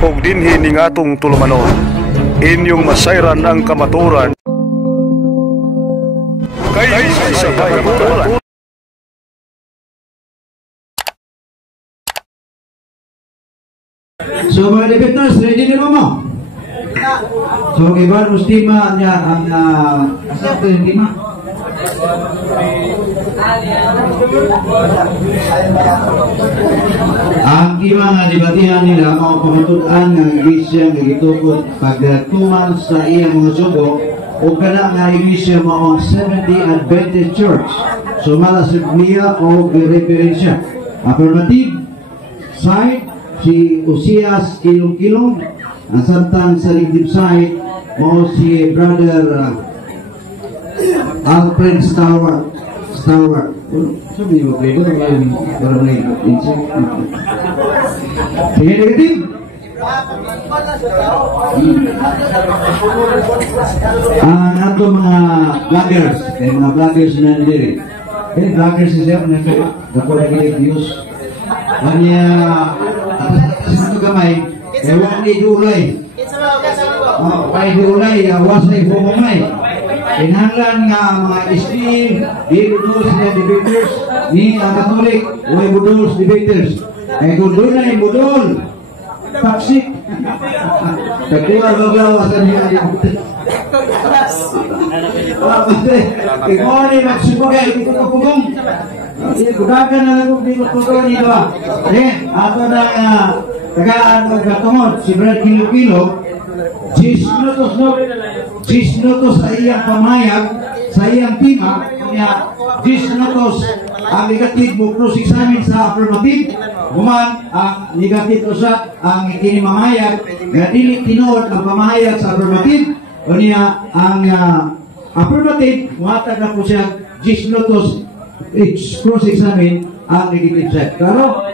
ug dinhi ning atong tulumanon. Inyong masayran ang kamaturan kay sa kamaturan. So mga defenders, ready na mo? So iban ustima niya ang asap ng tima. Ang tima nga dibatihan nila mga pamatutan ng iglesia nga gitukod pagdatuman sa iyang mga sugo o kana nga iglesia maong Seventh-day Adventist Church. So mala Biblia o referensya. Affirmative side si Osias Kilong-Kilong, ang samtang sa negative side mo si Brother Alfred Stewart. Sabi mo kayo ito ang parang na-insect. Sige, negative. Ang ato mga vloggers, mga vloggers na nandiri. Vloggers siya, naku na kinig-news. Kanya sa gamay, ewan ni Dulay. Kay Dulay, wasay pumamay. Kinahanglan nga mga SPM, di-budol sila debaters, ni Katolik, uwe budol debaters. Kaya kung doon na yung budol, paksik. Katuwa baglawasan niya yung good morning, magsubagay, hindi ko kapugong. Kudagan na lang kung pagkawan nito ba? Ato na tagaan magkatungod si Brad Kilo-Kilo, 10 minutos sa iyang pamayag, sa iyang tima, 10 minutos ang negative mo cross-examine sa affirmative, guman ang negative usat ang ikinimamayag, na dili tinuod ang pamayag sa affirmative, o niya ang affirmative, muhatag na po siya 10 minutos cross-examine ang negative side. Klaro?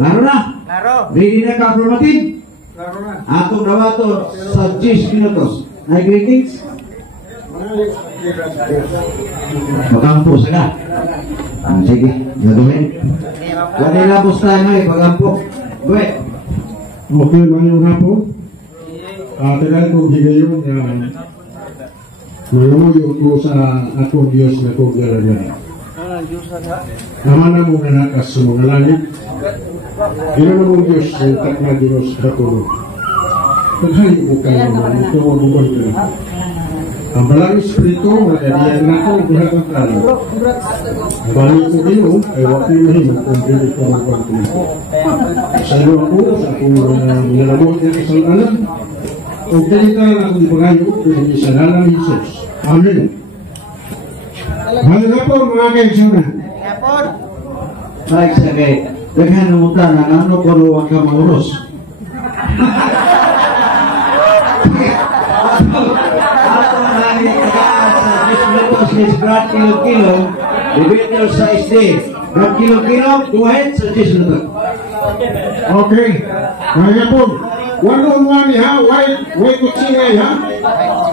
Klaro na? Klaro. Ready na ka affirmative? Klaro na. Atong dawato sa 10 minutos. Ay greetings? Makampo sila. Sige, gagawin. Kanila po tayo ngayon, makampo. Buwe. Okay, mga nga po. Tagal kong higayon na nangunguyog ko sa akong Diyos na kong gara-gara. Naman na mong nanakas sa mga langit. Ginoon na mong Diyos sa itak na Diyos katulog. Paghaling ko kayo naman, ito ang bubon ko. Ang balang espiritu, magadiyan na ako buhat ng talo. Ang balang ko dito, ay wakil mahimang kung pili ko ang bubon ko. Sa iyo ako, sa akong nilalabot niya isang alam. Kung ganito na akong ipangayo, kung isa na lang Jesus. Amen. Mga po, mga kaisunan. Baik sakay, daghan ng muta na ano ko ruwag ka mauros. Ato na ni tagaan sa 10 minutos ni Brad Kilo-Kilo, debater sa SD. Brad Kilo-Kilo, go ahead sa 10 minutos. Okay. Mga po, one-on-one ha, why kutsingay ha?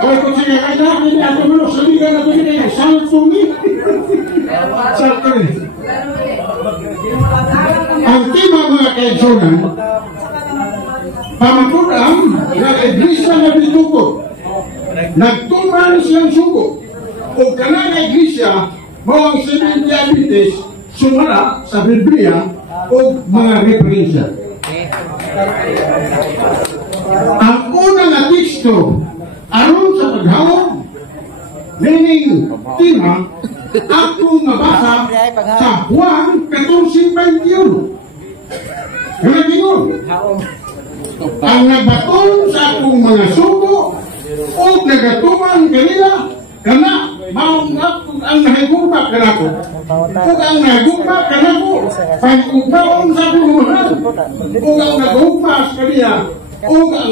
Why kutsingay? Ay na, hindi ako mo, saligan na ito nila, saltuni. Saltuni. Ang tema mga kaisunan, pamatunang nag-iglesia na bitukot. Nagtuman silang suko. O kanang iglesia, mawang Seventh-day Adventist, sumara sa Biblia o mga referensya. Ang unang na teksto aron sa paghawag meaning tema akong mabasa sa Juan 14:21. Ang nagbaton sa akong mga sugo o nagatuman kanila kana maong ang nahigugma kanako o ang nahigugma kanako pag-ugmaon sa akong mahal o ang nagugma sa kaniya o ang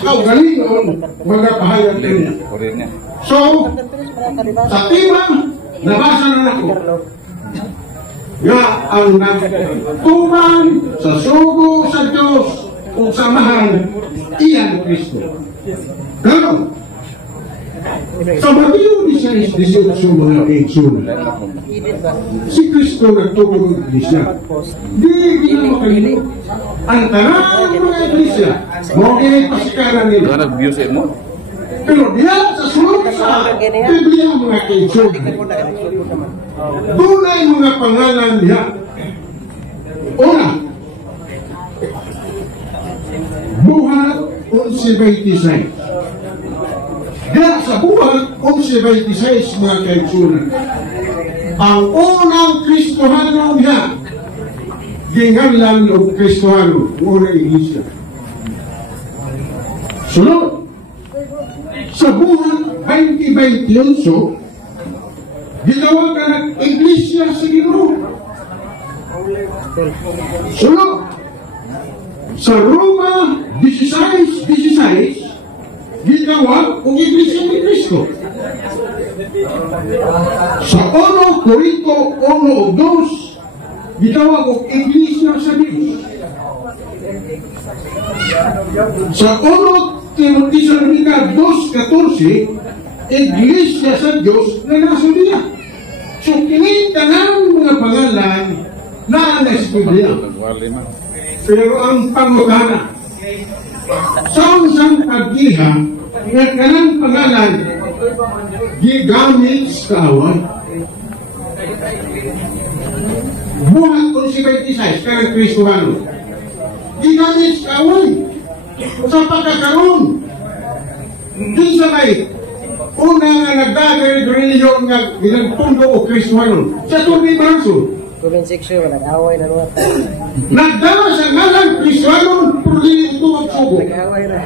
kaugalingon magapahayag kaniya. So sa tema nabasa na ako nga ang nagtuman sa sugo sa Diyos o sa mahal iyan Kristo. Ganon. Sa Mateo 16:18 mga kaigsunan, si Kristo nagtulong ng iglesia. Di ginamakalimot. Ang tanang mga iglesia, mo pinipasikaran nila. Pero diyan sa sunod sa Biblia mga kaigsunan, doon ay mga pangalan niya. Una, Buhat 11:26. Diyan sa Buhat 11:26 mga kaigsunan, ang unang Kristohano niya, ginganlan o Kristohano, unang iglesia. Sunod, sa Buhat 20:28, gitawag ka ng iglesia sa Ginoo. Sunod, sa Roma 16:16, gitawag ang iglesia ni Kristo. Sa 1 Corinto 1:2, gitawag ang iglesia sa Diyos. Sa 1 Tesalonica 2:14, iglesia sa Diyos na nasa Biblia. So, kinitanang mga pangalan na nasa Biblia. Pero ang pangutana, sa isang pagdiha, nga kanang pangalan, gigamit sa kaaway. Buhat 11:26, kanang Kristohano, gigamit sa kaaway. Sa pagkakaroon, di sa may una nga nagdagay reliyon nga ginagpundo o Kristohano, sa 2 Marso, comment section, nag-away na naman. nagdala sa ngalan Kristohano, pero hindi ito magsubo. Nag-away na.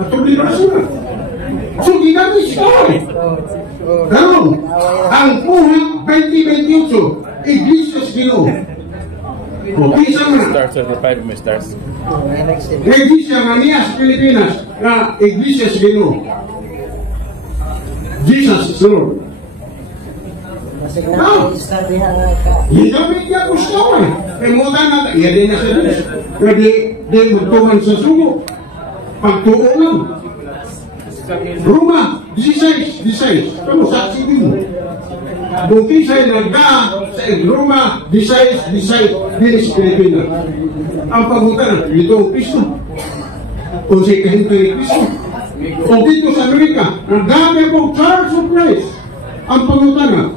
At 2 Marso na. So, ginamit siya. Karoon, ang Buhat 20:28, Iglesia sa Ginoo. Okay, sama. Stars 35 may stars. Iglesia nga niya sa Pilipinas, na Iglesia sa Ginoo. Jesus is Lord. Ginamit niya po siya ko eh. Kaya mo na, iya din na sa Diyos. Pwede din magtuman sa sugo. Pagtuo lang. Roma 16:16. Kamu saksi din mo. Bukti sa'yo nagda sa Roma 16:16 din sa Pilipinas. Ang pagutan, ito ang Kristo. Kung sa'yo kahinto ni Kristo. O dito sa Amerika, ang dami po Church of Christ. Ang pangutana,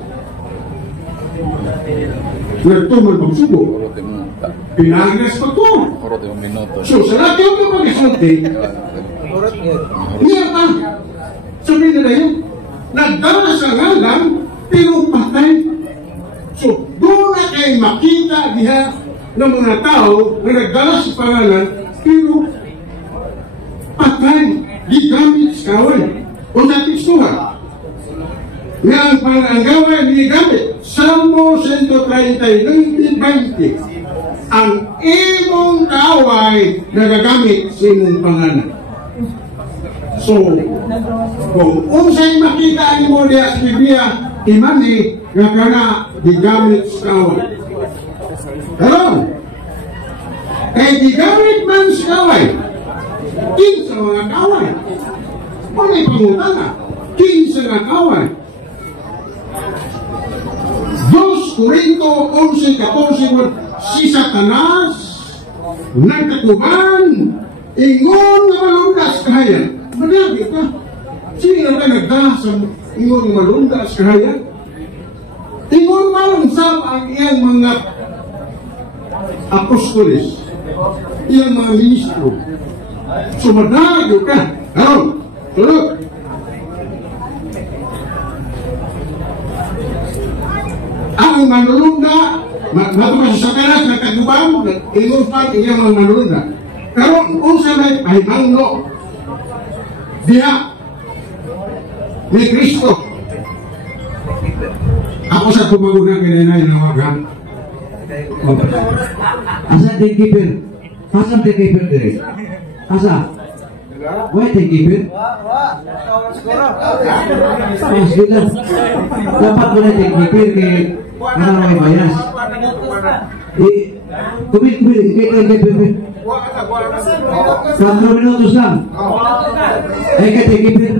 nagtuman pang subo. Pinagnas pa to. So, sa lahat yung kapag-isunti, niya pa. Sabihin nila yun, nagdala sa ngalan, pero patay. So, doon na kayo makita diha ng mga tao na nagdala sa pangalan, pero patay. Gigamit sa kaway. O natin suha. Nga ang pananggawa ni gamit. Salmo 130:19-20. Ang imong kaway nagagamit sa imong pangalan. So, kung unsay makita mo diya sa Biblia, imani nga kana gigamit sa kaway. Hello? Kaya gigamit man sa kaway. Kinsa mga kaway. May pangutana. Kinsa nga kaway. 2 Corinto 11:14, si Satanas nagkatuban ingon nga malundas kahaya. Managi ka. Sino ka nagdala sa ingon nga malundas kahaya? Ingon malunsab ang iyang mga apostoles, iyang mga ministro. Sumadagyo ka. Ano? Tulog. Ang manulunda, matumas sa Satanas, nagkagubang, ingon pa iyang mga manulunda. Pero kung sa may mangno, diha ni Kristo. Ako sa tumagunan kinanay na wagang. Asa tinkipir? Asa tinkipir dire? Asa? Why tinkipir? Mas bilang. Dapat mo na tinkipir kay ano may bayas. Kumit, kay tinkipir. 4 minutos lang. Ay, katigipin.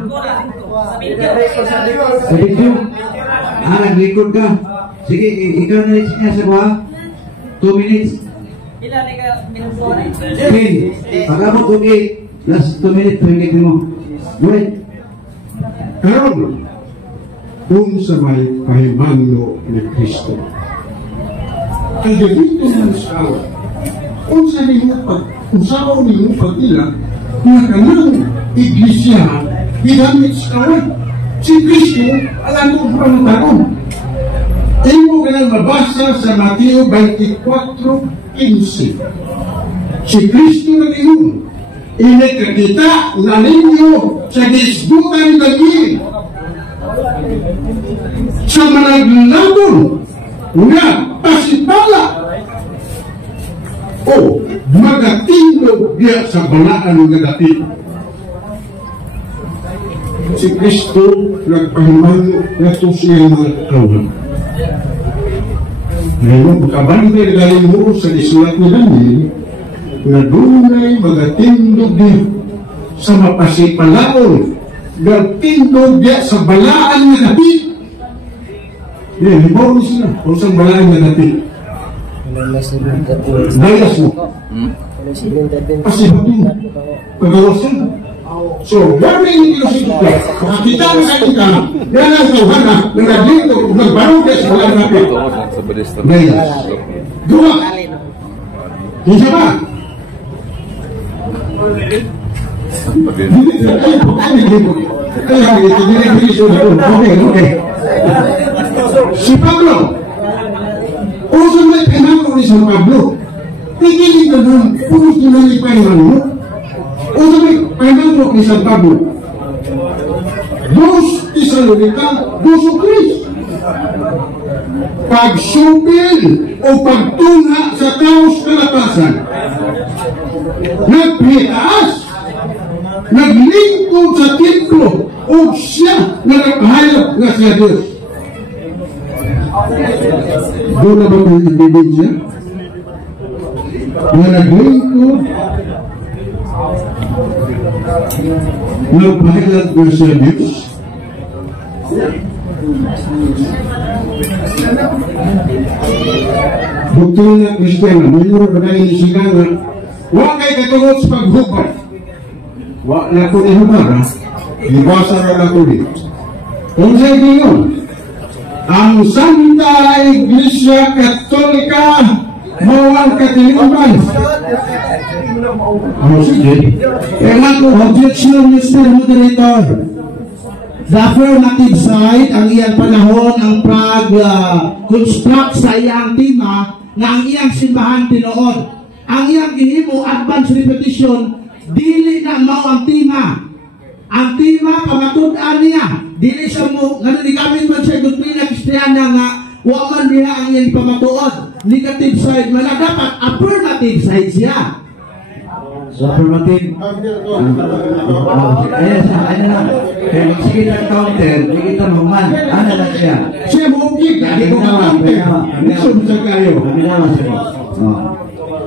Sa video. Nag-record ka. Sige, ikaw na rin siya sa buha. 2 minutes. Ilan ka minuto na? 10. Pagkabot kong 8. Last 2 minutes, pwede mo. Go ahead. Karon, kung sa may pahimangno ni Kristo, ang dito ng asawa, kung sa ninyo pag-ila, na kanang iglesia, ginamit sa kawan, si Kristo, alam mo ang tanong. Imo ka nang mabasa sa Mateo 24:15. Si Kristo na ninyo, inikakita na ninyo sa disbutan lagi sa managlagon nga pasipala o magatindog diya sa balaan nga dati. Si Kristo nagpahimano na ito siya mga kawan. Ngayon, kabantay galing mo sa isulat ni Daniel na dunay magatindog diya sa mapasipalaon, gatindog diya sa balaan nga dati. Hibaw mo sila kung saan balaan nga dati. Dayas mo. Pasibatin. Pagawasan. So, warning hindi ko siya. Makakita mo sa kita, yan ang tawhana, nagdito, nagbarong ka sa balaan natin. Dayas. Dua. Isa ba? Okay. Si Pablo, uso may pinako ni San Pablo, tigilin ka doon, punos nyo na ipaiman mo. Uso may pinako ni San Pablo, Dos Tesalonica, 2:3. Pagsupil o pagtuna sa kaos kalatasan, nagpitaas, naglingkod sa templo o siya na nagpahayag nga siya Diyos. Doon na ba ang ebidensya na naglingkod, nagpahayag nga siya Diyos? Doktrina Kristiyana, mayroon ba na inisigangan, huwag kay katulog sa paghubad. Huwag na ito ihubad, ha? Ibasa na ito rin. Kung sa inyo, ang Santa Iglesia Katolika mawang katiliman. Sige. Kaya ko, objection, Mr. Moderator. The affirmative side, ang iyang panahon, ang pag-construct sa iyang tima na ang iyang simbahan tinood. Ang iyang gihimo, advance repetition, dili na mao ang tima. Ang tima, pamatud-an niya. Dili siya mo, gamit man siya doktrina Kristiyana nga, waman niya ang iyang pamatuod. Negative side, wala dapat affirmative side siya. So, affirmative. Ayan siya, ano lang. Kaya magsige ng counter, hindi kita maman. Ano lang siya? Siya mukik, hindi ko ka-counter. Nixon sa kayo. Kami naman siya.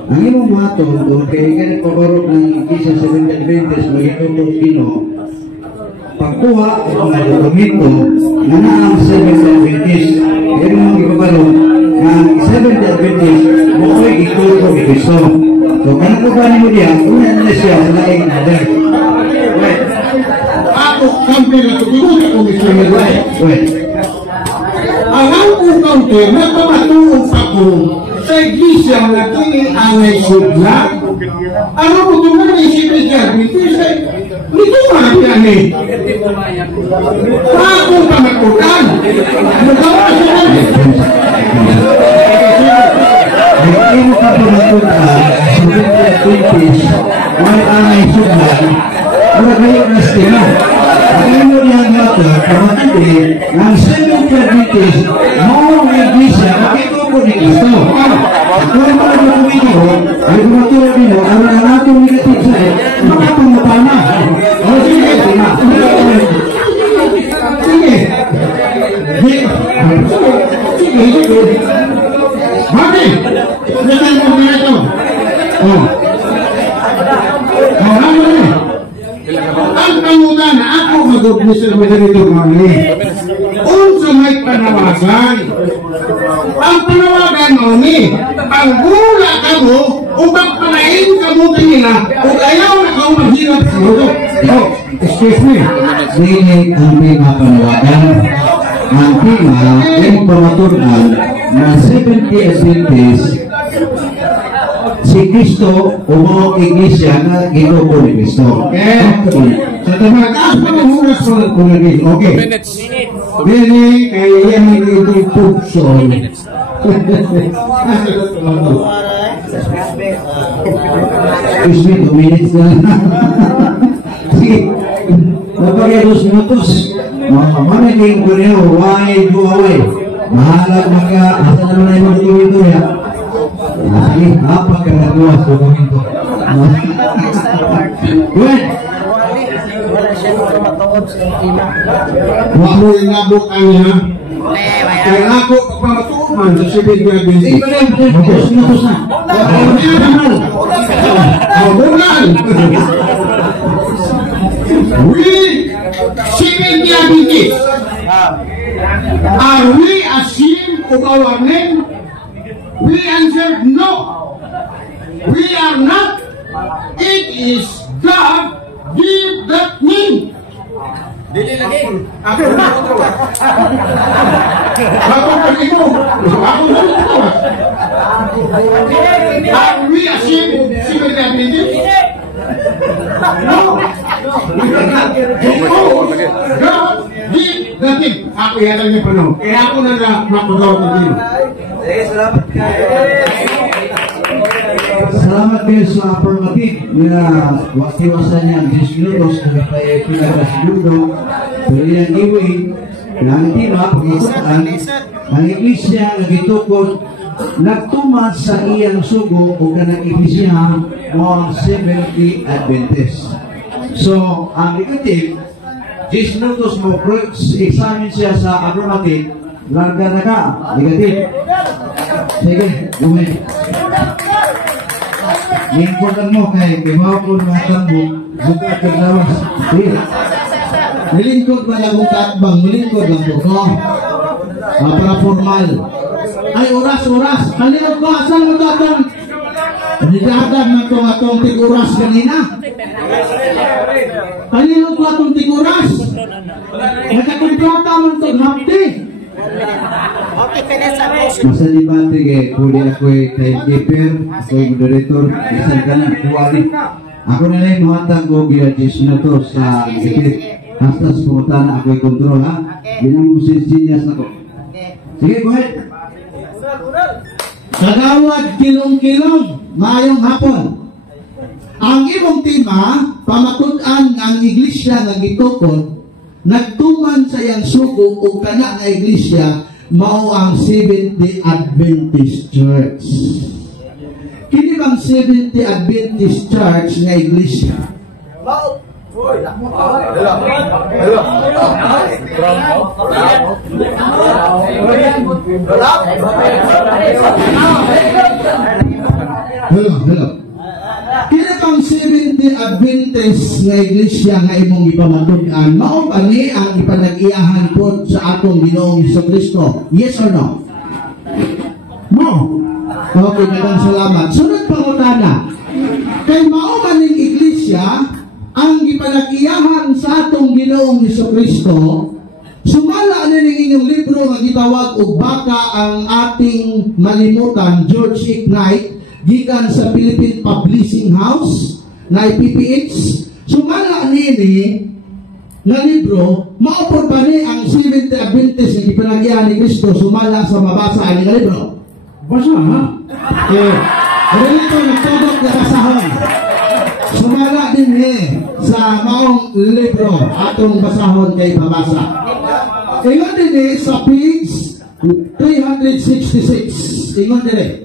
Ang imong buhaton, doon kaya ganit paborok ng Iglesia Seventh Adventist, magitutong Pino, pagkuha o mga dokumento na ang Seventh Adventist, kaya mga ipabarong ng Seventh Adventist, mukoy itulong ni Cristo. So, kaya ko ba mo diya, una na siya sa laing nader. Wait. Ako, counter na ito, iwan ako ni Sir Miguel. Wait. Ang akong counter, nagpamatuong pa ko sa iglesia na kini-angay sudla. Ano mo ito na isipin niya? Nito nga yan eh. Ako pamakutan. Nagawa siya na. Hindi mo ka pamakutan. Pilipinas, may angay sudan, wala kayo nastina. Ang imo niyang nato, kamatindi, ng Seventh Adventist, mawang iglesia, nakitupo ni Cristo. Kung mga dokumento, ay kumatulog nyo, ang natong negative side, makapamutana. O sige, sige. Bakit? Nasaan mo na ito? magod Mr. Moderator Mali. Unsa may panawagan. Ang panawagan mo ni, ang gula ka mo, upang panahin ka mo kanina, kung ayaw na kang maghirap sa mundo. Oh, excuse me. Dili ang pinapanawagan ng PIMA ay pamaturan na 70 Adventist si Kristo o iglesia na ginoo ni Kristo. Sa tamagaas pa ng oras mo nagkulagin. Okay. Bini, kaya yan yung ipugso. Excuse me, 2 minutes na. Sige, napagay 2 minutos. Mamamanayin ko niyo, why go away? Mahalag maka, asa naman ay mag-iwin to ya? Sige, apa ka nagawa sa komento? Good. Huwag mo inabot ang niya. Kaya ako pamatuman sa sibig na Sige, binti. 2 minutos na. We, sibig na binti. Are we ashamed of our name? We answered no. We are not. It is God give that name. Dili lagi. Ako pag ito. Are we ashamed? Sibig na binti? No. God give that name. Ako yata niya pa no. Kaya ako na napagawa ko din. Salamat kayo sa affirmative na wakiwasan niya ang 10 minutos na tayo pinagasiludo. Pero yan iwin na ang tima, pag-ikutan, ang iglesia nagitukod nagtumat sa iyang sugo o kanang iglesia mo ang 70 Adventist. So, ang negative, 10 minutos mo examine siya sa affirmative, larga na ka, negative. Sige, gumit. Lingkodan mo kay Kimapon mga tambo, buka ka lawas. Sige. Nilingkod ba na kung tatbang? Nilingkod lang po ko. Para formal. Ay, oras. Kalinod ko, asan mo ito atong nidadab na itong atong tig-oras kanina? Kalinod ko atong tig-oras. Nagkakumplata mo itong hapdi. Masa debate kay kuli ako'y timekeeper, ako'y moderator, isan ka na, kuwari. Ako na lang muhatag ko biya 10 minutos sa dikit. Hasta sa pumunta na ako'y kontrol ha. Ginang mo sinyas na ko. Sige, go ahead. Kagawad kilong-kilong, mayong hapon. Ang imong tima, pamatud-an ang iglesia nga gitukod, nagtuman sa iyang sugo o kana nga iglesia, mao ang Seventh-day Adventist Church. Kini bang Seventh-day Adventist Church nga iglesia? Hello. Kini bang Seventh-day Adventist nga iglesia nga imong ipamatud-an, mao ba ni ang ipanag-iyahan pod sa atong Ginoong Jesucristo? Yes or no? No. Okay, maraming salamat. Sunod pangutana. Kay mao ba ning iglesia ang ipanag-iyahan sa atong Ginoong Jesucristo? Sumala na ning inyong libro nga gitawag og Baka ang ating malimutan, George Ignite, gikan sa Philippine Publishing House na PPH. Sumala nini nga libro, maupod ba ni ang Seventh-day Adventist nga ipanagyahan ni Kristo sumala sa mabasa ani nga libro? Basa ha? Dito nagtudok na basahon. Sumala din sa maong libro atong basahon kay mabasa. Ingon din sa page 366. Ingon din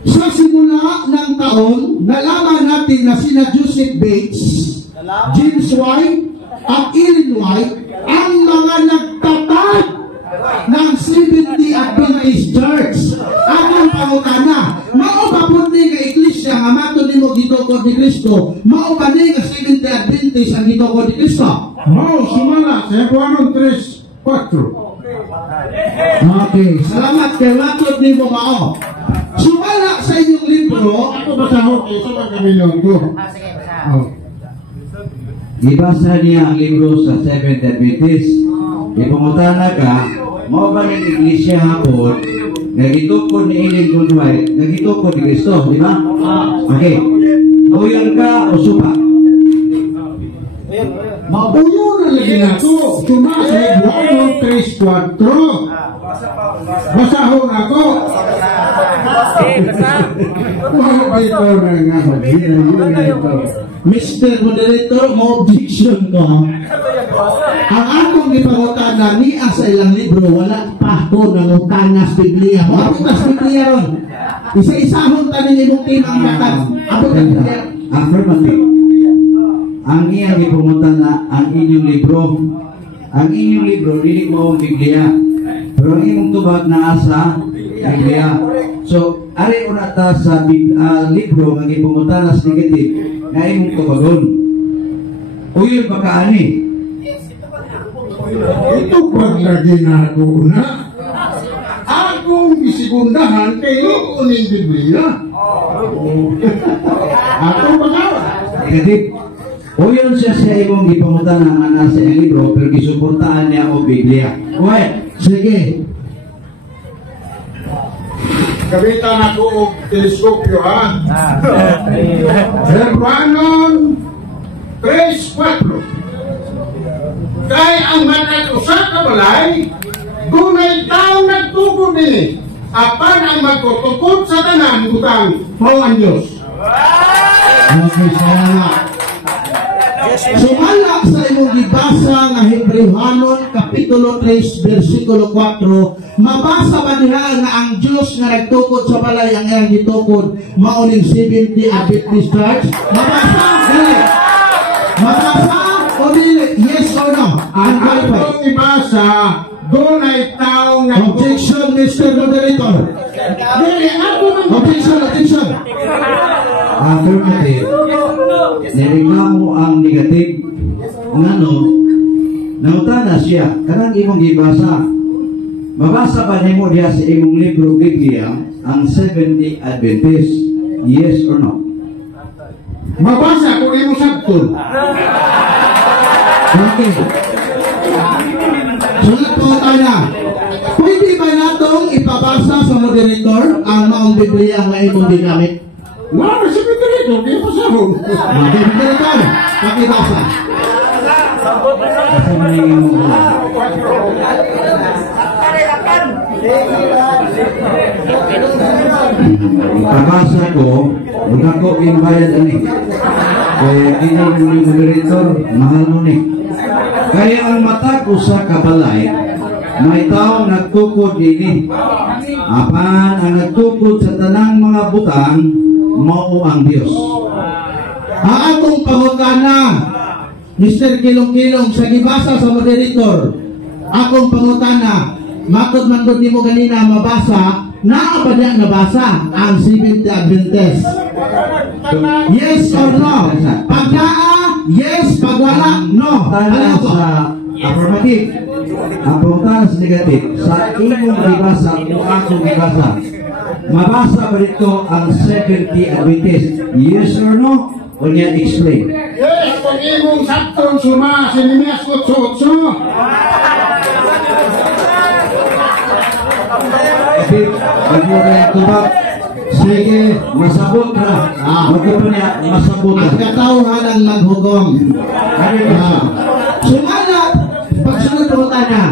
sa simula ng taon, nalaman natin na sina Joseph Bates, James White, at Ellen White ang mga nagtatag ng Seventh-day Adventist Church. Atong pangutana, mao ba puti nga iglesia nga mato nimo dito gitukod ni Kristo, mao ba ni nga Seventh-day Adventist ang gitukod ni Kristo? Mao, sumala sa Juan 3:4. Okay, salamat kay matod ni mo mao. Sumala sa inyong libro, Ako basahon, isa ba kamilyon ko? Oh. Ibasa niya ang libro sa Seventh Adventist. Ipangutana ka, mao ba ng iglesia hapon, nagitukod ni Iling Gunway, nagitukod ni Kristo, di ba? Okay. Uyan ka o supa? Mauyo na lagi na to. Cuma sa Juan 3:4. Basahon ako. Wala ba ito na nga? Yun ito. Mr. Moderator, mo objection ko. Ang akong ipangutana niya sa ilang libro, wala pa ko nangutangas Biblia. Mabutas Biblia ron. Isa-isahon tanin imong timang batag. Abot ang Biblia. Affirmative. Ang iyang ipangutana ang inyong libro. Ang inyong libro, dili mo ang Biblia. Pero ang imong tubag na asa, Biblia. So, ari una ta sa libro ng ipangutana sa negative na imong tubagon. Uyon pa kaani. Ito pag lagi na ako na. Akong isigundahan kay Lukunin Biblia. Ako magawa. Negative. Uyon siya sa imong ipangutana nga nasa iyang libro pero gisuportahan niya o Biblia. Okay, Sige. Kabitan ako og teleskopyo ha. Hermanon 3:4. Kay ang matag usa ka balay, dunay taong nagtugon ni. Apan ang magtutukod sa tanan butang mao ang Dios. Okay, salamat. Sumala sa imong gibasa nga Hebrehanon Kapitulo 3 versikulo 4, mabasa ba diha nga ang Dios nga nagtukod sa balay ang iyang gitukod mao ning Seventh-day Adventist Church? Mabasa dili. Mabasa o dili? Yes or no? Ang qualified. atong ibasa, dunay taong Objection, Mr. Moderator. Dili ako man Objection. affirmative. Nireklamo ang negative. Ngano, nautana siya, kanang imong gibasa. Mabasa pa nimo diha sa imong libro Biblia ang Seventh-day Adventist. Yes or no? mabasa kung imo sabton. Okay. Sunod po tayo. Pwede ba natong ipabasa sa moderator ang maong Biblia nga imong ginamit? Wala sa dito, di pa sahon. Moderator, pakibasa. Kasi may imong pabasa ko, huwag ako inbayad ani. Kaya inyong ni moderator, mahal mo ni. Kaya ang mata ko sa kabalay, may taong nagtukod din. Apan ang nagtukod sa tanang mga butang, mao ang Dios. Ang atong pangutana, Mr. Kilong-Kilong, sa gibasa sa moderator, akong pangutana, matod man doon mo ganina mabasa, naa ba niya nabasa ang Seventh-day Adventist? Yes or no? Pag naa, yes. Pag wala, no. Tala Ano ko? sa affirmative. Ang pangutana sa negative, sa imong gibasa o akong gibasa, mabasa ba dito ang Seventh-day Adventist? Yes or no? O niya explain. Yes, kung imong sabton suma, sinimias ko tsotso. Okay, wag mo rin tubak. Sige, masabot na. Wag ko pa niya, masabot na. Ang katauhan ang maghugong. Sumala, pagsunod po na.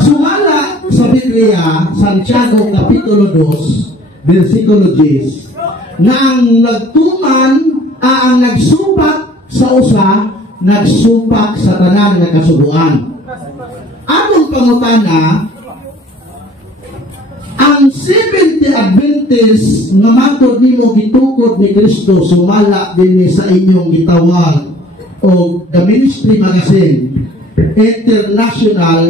Sumala sa Biblia, Santiago Kapitulo 2, versikulo 10, na ang nagtuman, ang nagsupak sa usa, nagsupak sa tanan nga kasubuan. Anong pangutana, ang Seventh-day Adventist nga matod nimo gitukod ni Kristo sumala dinhi sa inyong gitawag o The Ministry Magazine International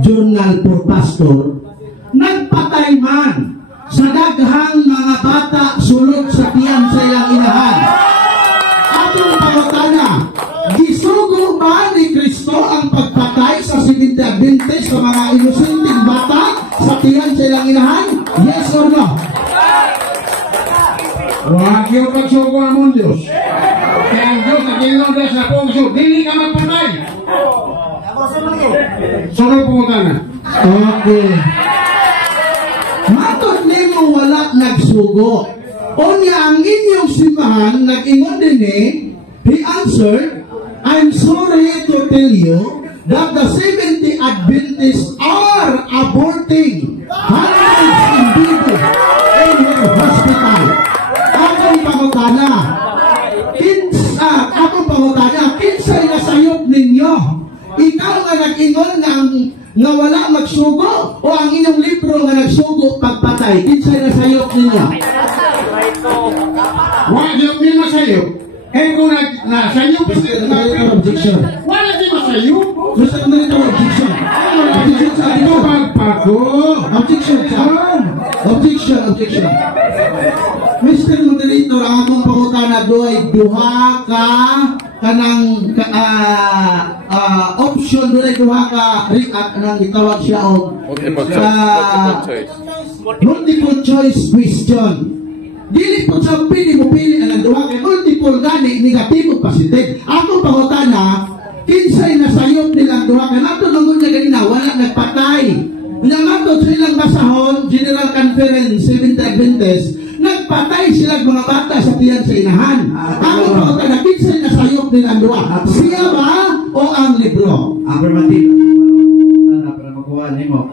Journal for Pastor, nagpatay man sa daghang mga bata sulod sa tiyan sa ilang inahan. Seventh-day Adventist sa mga inosenteng bata sa tiyan sa ilang inahan? Yes or no? Huwag yung pagsuko ng Diyos. Kaya ang Diyos na kinondas na puso, dili ka magpatay. Sunod pumunta na. Okay. Matod nimo wala nagsugo. Unya ang inyong simbahan nag-ingon din he answered, I'm sorry to tell you that the 70 Adventists are aborting hundreds in people in your hospital. Akong pangutana, kinsay nasayop ninyo? Ikaw nga nag-ingon nga wala magsugo o ang inyong libro nga nagsugo pagpatay? Kinsay nasayop ninyo? Huwag yung di masayop. Eh kung nasayop, Objection. wala di masayop. Gusto ko na ito objection. Objection sa Ito atin. pagpako. Objection sa Objection. Mr. Moderator, ang akong pangutana doy duha ka kanang option doy duha ka kanang itawag siya og multiple choice question. Dili po sa pili mo pili ang duha kay multiple gani negatibo positive. Akong pangutana, kinsay nasayop nilang duha kay nato nungod niya ganina wala nagpatay. Nangato sa ilang basahon, General Conference, Seventh Adventist, nagpatay sila mga bata sa tiyan sa inahan. Akong pangutana, kinsay nasayop nilang duha? Siya ba o ang libro? Affirmative. Para makuha nimo.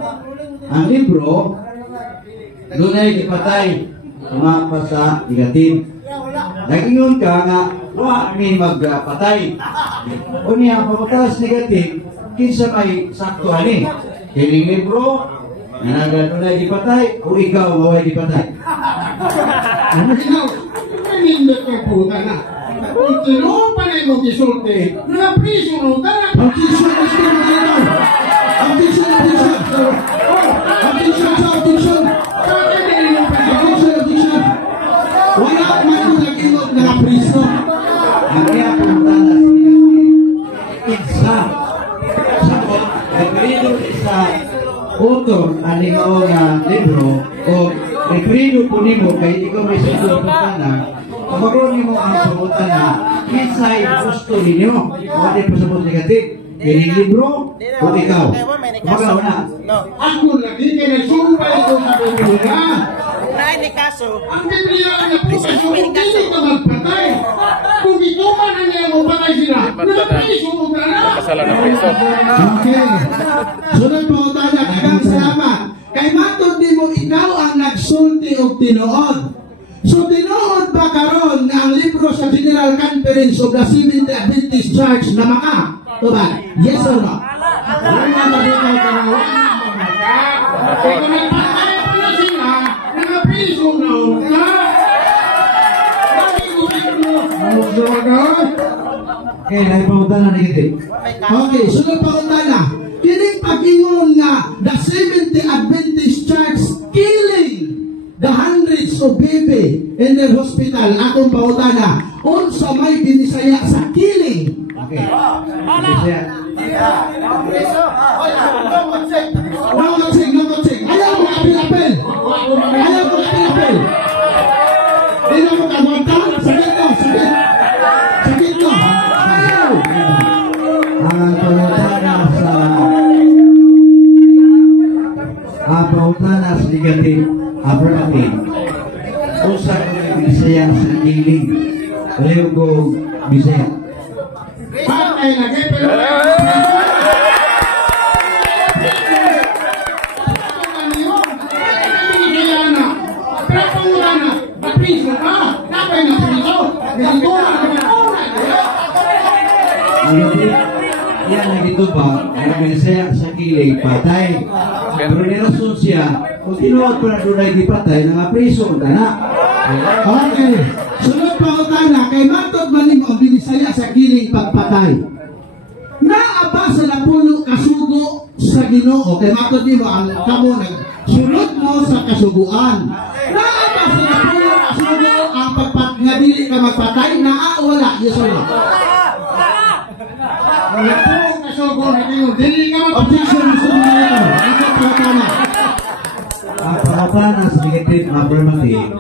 Ang libro, dunay gipatay. Sumapa sa negative. Nag-ingon ka nga, wa mi magpatay. O niya, pamatalas negative, kinsa may sakto ani. Kining libro, nanagan na di patay, o ikaw maway di patay. Ikaw, manindot ka puta na. Kung tino pa na mo kisulti, napriso mo ka na. Objection, Mr. Moderator. Objection. Wala man mo nag-ingot na priso. Ang kaya pumatalas negative, isa, referido sa author ani mao nga libro o referido po nimo kay ikaw may sundo pagtana magkaroon nimo ang pangutana kinsay gusto ninyo o di po sa negative kining libro o ikaw magaw na Ako lagi kaya nagsumpay ko sa Biblia. Ni kaso. Ang Biblia ang napuso, hindi ka magpatay. Kung ito man ang iyong magpatay sila, napriso mo ka na. Okay. Sunod po tayo, kagang salamat. Kay matod di mo ikaw ang nagsulti o tinuod. So tinuod ba karon nga ang libro sa General Conference of the Seventh Adventist Church na maka? O ba? Yes or no? Wala na mabitaw ka na, wala na mamaka. Kung nagpatay pa na sila, napriso na ka. okay nagpamutana negative Okay, sunod pa na. Kining pag-ingon nga the Seventh Adventist Church killing the hundreds of baby in their hospital. Akong pautana, unsa may binisaya sa killing? okay Bisaya No check. Ayaw mo apil-apil. Hindi mo kagwanta. Sakit ko. Ayaw. ang pangutana sa negative affirmative usa ko Bisaya sa kiling kaliw ko Bisaya Patay na kayo, pero yan nagito ba ang Bisaya sa kiling patay pero nirason siya kung tinuod pa na doon di patay nga priso na Okay. Sunod pa utana kay matod man nimo ang binisaya sa kiling pagpatay. Naaba sa napuno kasugo sa Ginoo kay matod nimo ang kamo nagsulod mo sa kasuguan. Naaba sa napuno kasugo ang pagpat nga dili ka magpatay naa wala yes or no? Napuno kasugo Objection, Mr. Moderator. Ito pangutana. Pangutana sa negative affirmative.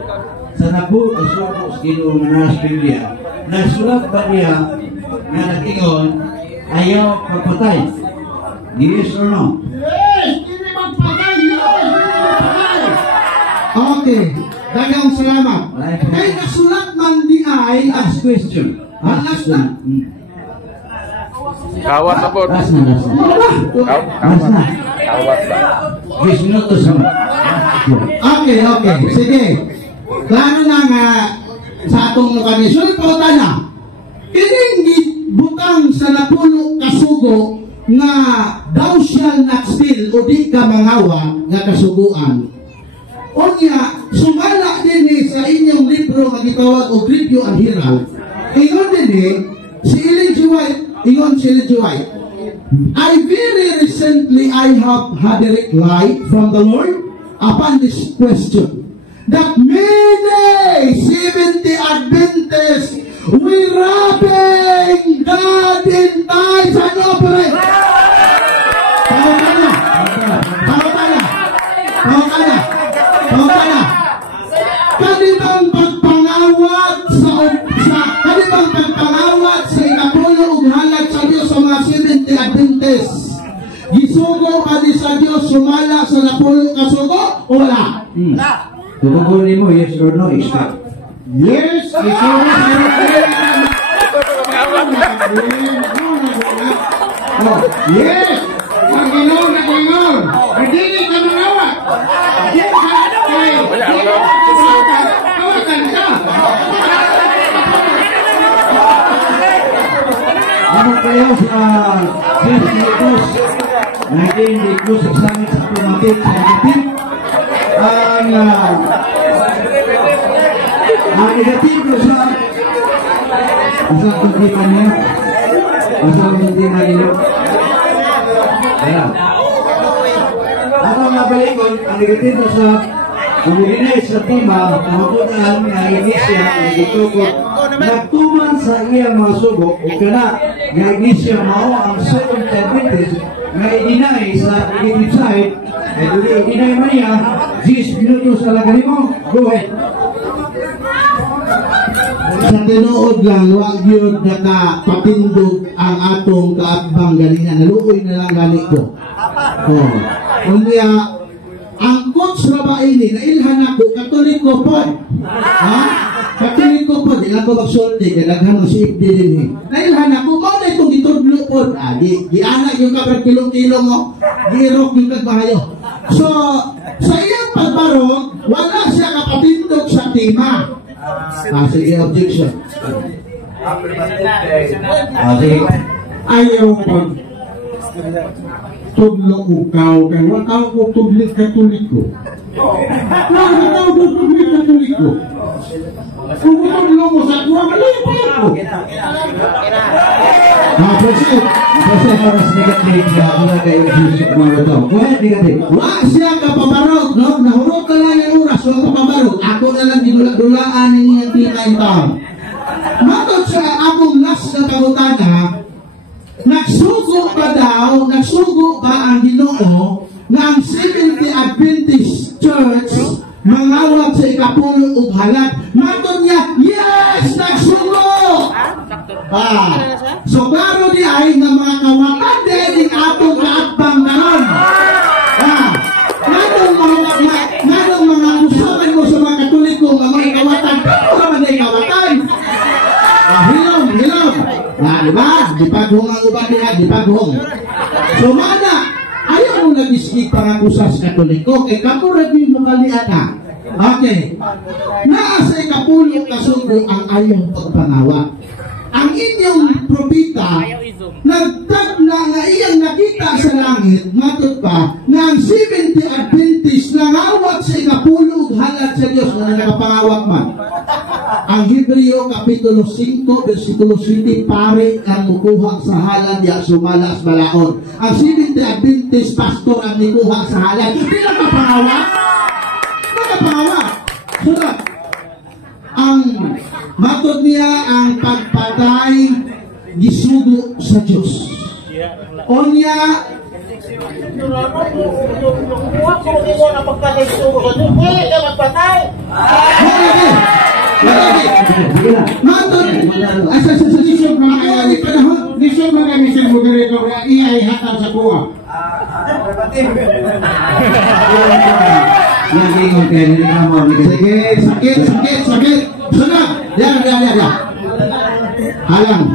Sa nabu kasuko sa Ginoo nga nasa Biblia, nasulat ba niya nga nag-ingon ayaw magpatay? Yes or no? Yes! Hindi magpatay! Okay. Dagang salamat. Kaya nasulat man di ay Last question. Last na. Kawat na po. Last na. Last na. Kawat na. 10 minutos mo. Okay. Sige. Klaro na nga sa atong lokalisyon, pauta na. Ining butang sa napulo kasugo nga thou shall not steal o di ka mangawa nga kasuguan. Unya, sumala din sa inyong libro nga gitawag og Review and Herald. Ingon din si Ellen G. White, I very recently I have had a reply from the Lord upon this question. That many 70 Adventists will robbing God in tithes and offering. Pangutana. Kanibang pagpangawat sa ikapulo ug halad sa Dios sa mga 70 Adventists. Gisugo pa di sa Dios sumala sa napulo kasugo o wala? Tutugunin mo, yes or no, expect. Yes! Yes! Panginoon na Panginoon! Hindi ka mangawat! Kawakan ka! Ano kayo sa 10 minutos? 19 minutos examen sa automatic sa negative. Ang negative ko sa asal hindi pa niya. Ayan. Ako nga balikon, ang negative ko sa pag-ulinay sa tema, mapunaan nga iglesia ang gitukot nagtuman sa iyang mga sugo o kana nga iglesia mao ang Seventh Adventist nga idinay sa negative side ay duli idinay man niya 10 minutos sa lagay mo. Go ahead. Sa tinuod lang, wag yun nakapatindog ang atong kaatbang galingan. Naluoy na lang gani ko. Kaya, ang coach na ba ini, nailhan ako, katoliko po. Ha? Katoliko po, ilang ko magsulti, kalaghan ng CFD din eh. Nailhan ako, mo na itong itudlo po. Gianak yung kapag kilong-kilong mo, giirok yung kagbahayo. So, sa iyang pagbarog, wala siya kapatindog sa tima. Sige, objection. Sige. Ayaw pag tudlo ukaw kay wakaw ko tudlit katoliko. Wakaw ko tudlit katoliko. Kung tudlo mo sa tuwa, malayo pa ako. Proceed. Proceed para sa negative na wala kayo sa mga ito. Go ahead, negative. Wala siya kapabarog, no? Nahurot ka lang yung oras, wala kapabarog. Ako na lang dinula-dulaan niyang tingay taon. Matod sa akong last na pagutana, nagsugo ba ang Ginoo na ang 70 Adventist Church mangawag sa ikapulo ug halat? Matod niya, yes, nagsugo! So klaro di ay nga mga kawatan din atong kaatbang naron. Nanong mga usapan mo sa mga Katoliko nga mga kawatan, pero naman ay kawatan. Hilom. Diba? Di paghong ang uban niya, di paghong. So mana, ayaw mo nag-isig pangakusa sa Katoliko, kay kapurag yung mukalian na. Okay. Naasa ikapulo kasugo ang ayong pagpangawa. Ang inyong propita nagtagna nga iyang nakita sa langit, matod pa nga ang 70 Adventist nangawat sa ikapulo halad sa Diyos na nakapangawat man. Ang Hebreo Kapitulo 5 versikulo 7, pare ang mukuha sa halad ya sumalas balaod. Ang 70 Adventist pastor ang nikuha sa halad. Hindi nakapangawat. Surat. Ang matod niya ang pagpatay gisugo sa Diyos. Unya, matod asa sa sisyon mga kaya ni panahon lisod mga misyon mo gari ko iay hatang sa kuha. Sige, sakit. Sunod. Yan. Halang.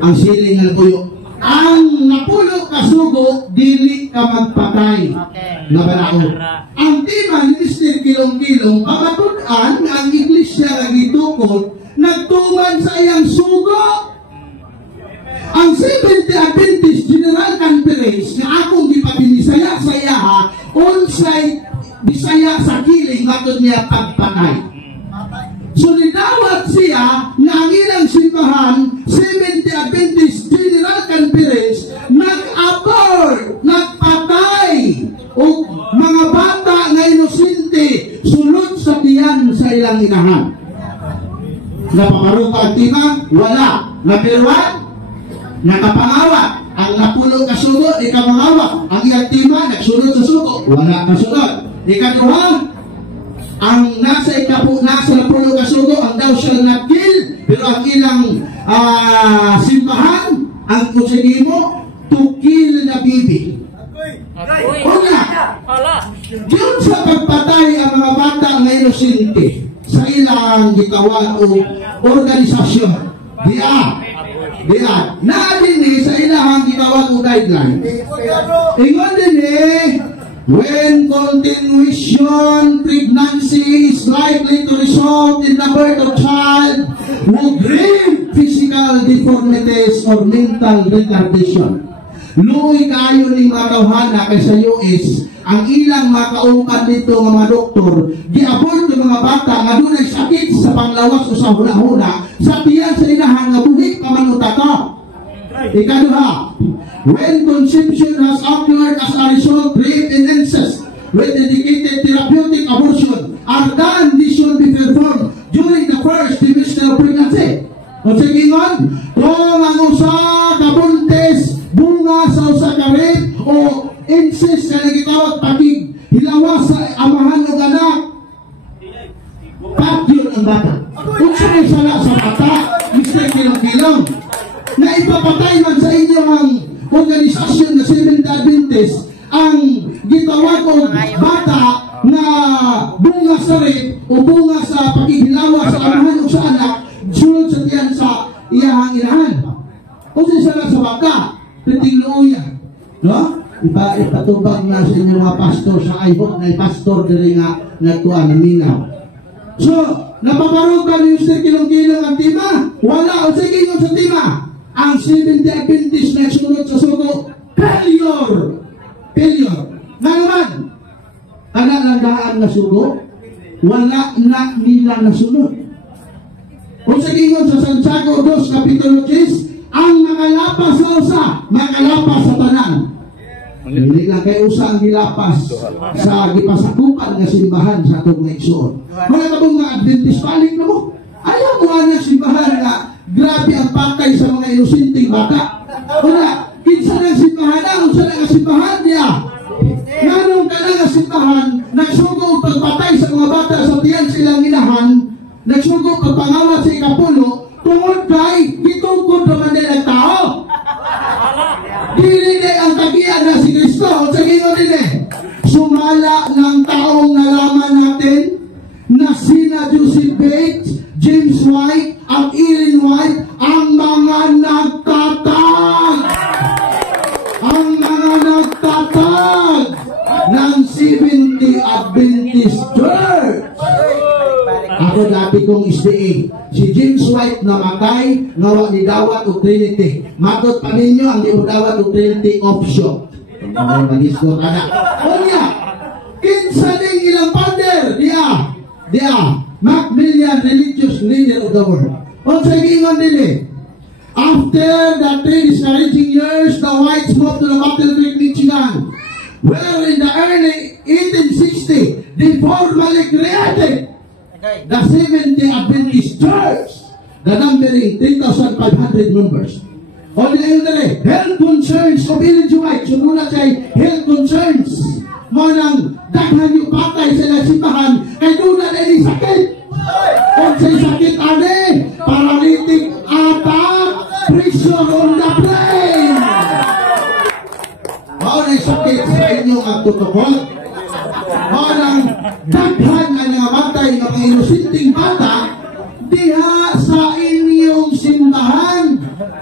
Ang siling ng puyo. Ang napulo kasugo, dili ka magpatay. Nabalao. Ang tima ni Mr. Kilong-Kilong, pamatudan ang iglesia na gitukod, nagtuman sa iyang sugo. Ang Seventh Adventist General Conference na akong gipabinisaya sa iyaha, on-site Bisaya sa kiling matod niya pagpatay. So nidawat siya na ang ilang simbahan, Seventh Adventist General Conference, nag-abort, nagpatay o mga bata na inosente sulod sa tiyan sa ilang inahan. Napamaruta ang tima? Wala. Napirwan? Nakapangawat. Ang napulo kasugo, ikamangawat. Ang iyang tima, nagsunod sa sugo. Wala kasunod. Ikaduha, ang nasa napulo kasugo, ang daw siya nagkill, pero ang ilang simbahan, ang kusinimo, to kill na bibi. Una, yun sa pagpatay ang mga bata na inosente sa ilang gitawag o organisasyon. Diya. Naadini sa ilang gitawag o guidelines. Ingon din when continuation pregnancy is likely to result in the birth of child with grave physical deformities or mental retardation. Luoy kayo ni mga tawhana kay sa US, ang ilang mga kaupan dito ng mga doktor, giabot ng mga bata nga dunay sakit sa panglawas o sa hula-hula, sa tiyan sa inahan nga buhi pamanutata. Ikaduha, when conception has occurred as a result of rape and incest, when dedicated therapeutic abortion are done, this should be performed during the first trimester of pregnancy. O sigingon, kung ang usa kabuntes, bunga sa usa ka rape o incest na nagitawag pagig, hilawa sa amahan o anak, yun ang bata. Kung sa'yo sala sa bata, Mr. Kilong-Kilong, na ipapatay man sa inyong ang organisasyon na Seventh Adventist ang gitawag o bata na bunga sa rape o bunga sa paghihilawa sa amahan o sa anak, sunod sa tiyan sa iyahang inahan. Kung sa'yo sala sa bata, pitingluya, no? Ipatubag na sa inyong mga pastor sa IHOP na pastor dali nga nagkuhan ng minaw. So, napaparugan ni Mr. Kilong-Kilong ang tima? Wala. O sige yun sa tima. Ang Seventh Adventist na sunod sa sugo, failure. Na naman, lang daan na sugo, wala na nila nasunod. O sige yun sa Santiago 2, Kapitulo 10, ang nakalapas sa usa, makalapas sa tanan. Hindi lang kayo usa ang nilapas sa gipasakupan nga simbahan sa atong naigsoon. Mga kabong nga Adventist paling na mo, ayaw mo nga simbahan nga grabe ang patay sa mga inosenteng bata. Wala, kinsa ng simbahan na, unsa ng simbahan niya. Nganong ka ng simbahan, nagsugo pagpatay sa mga bata sa tiyan silang inahan, nagsugo pagpangawat sa ikapulo, tungod kay gitungkod naman din ang tao. Dili ang tagian na si Kristo. Sa ginoo din sumala ng taong nalaman natin na sina Joseph Bates, James White, at Ellen White ang mga nagtatag ng Seventh Adventist Church. Ako dati kong SDA, si James White namatay, nawa ni dawat o Trinity. Matot pa ninyo ang di dawat o Trinity option. Mag-isko ka na. O niya, kinsa ding ilang founder, dia, Macmillan, religious leader of the world. O sa gingon nila, after the 3 discouraging years, the Whites moved to the Battle Creek, Michigan, where in the early 1860, they formally created the Seventh Adventist Church, the numbering 3,500 members. O nila dali, health concerns of Ellen G. White. Sumuna kay health concerns. Mo nang daghan yung patay sa nagsimbahan kay doon na nila sakit. Kung sa'y sakit ane, paralytic attack, pressure on the brain. Mo nang sakit sa inyong agtutokot. Mo nang daghan na nangamatay ng mga inusinting bata diha sa inyong simbahan.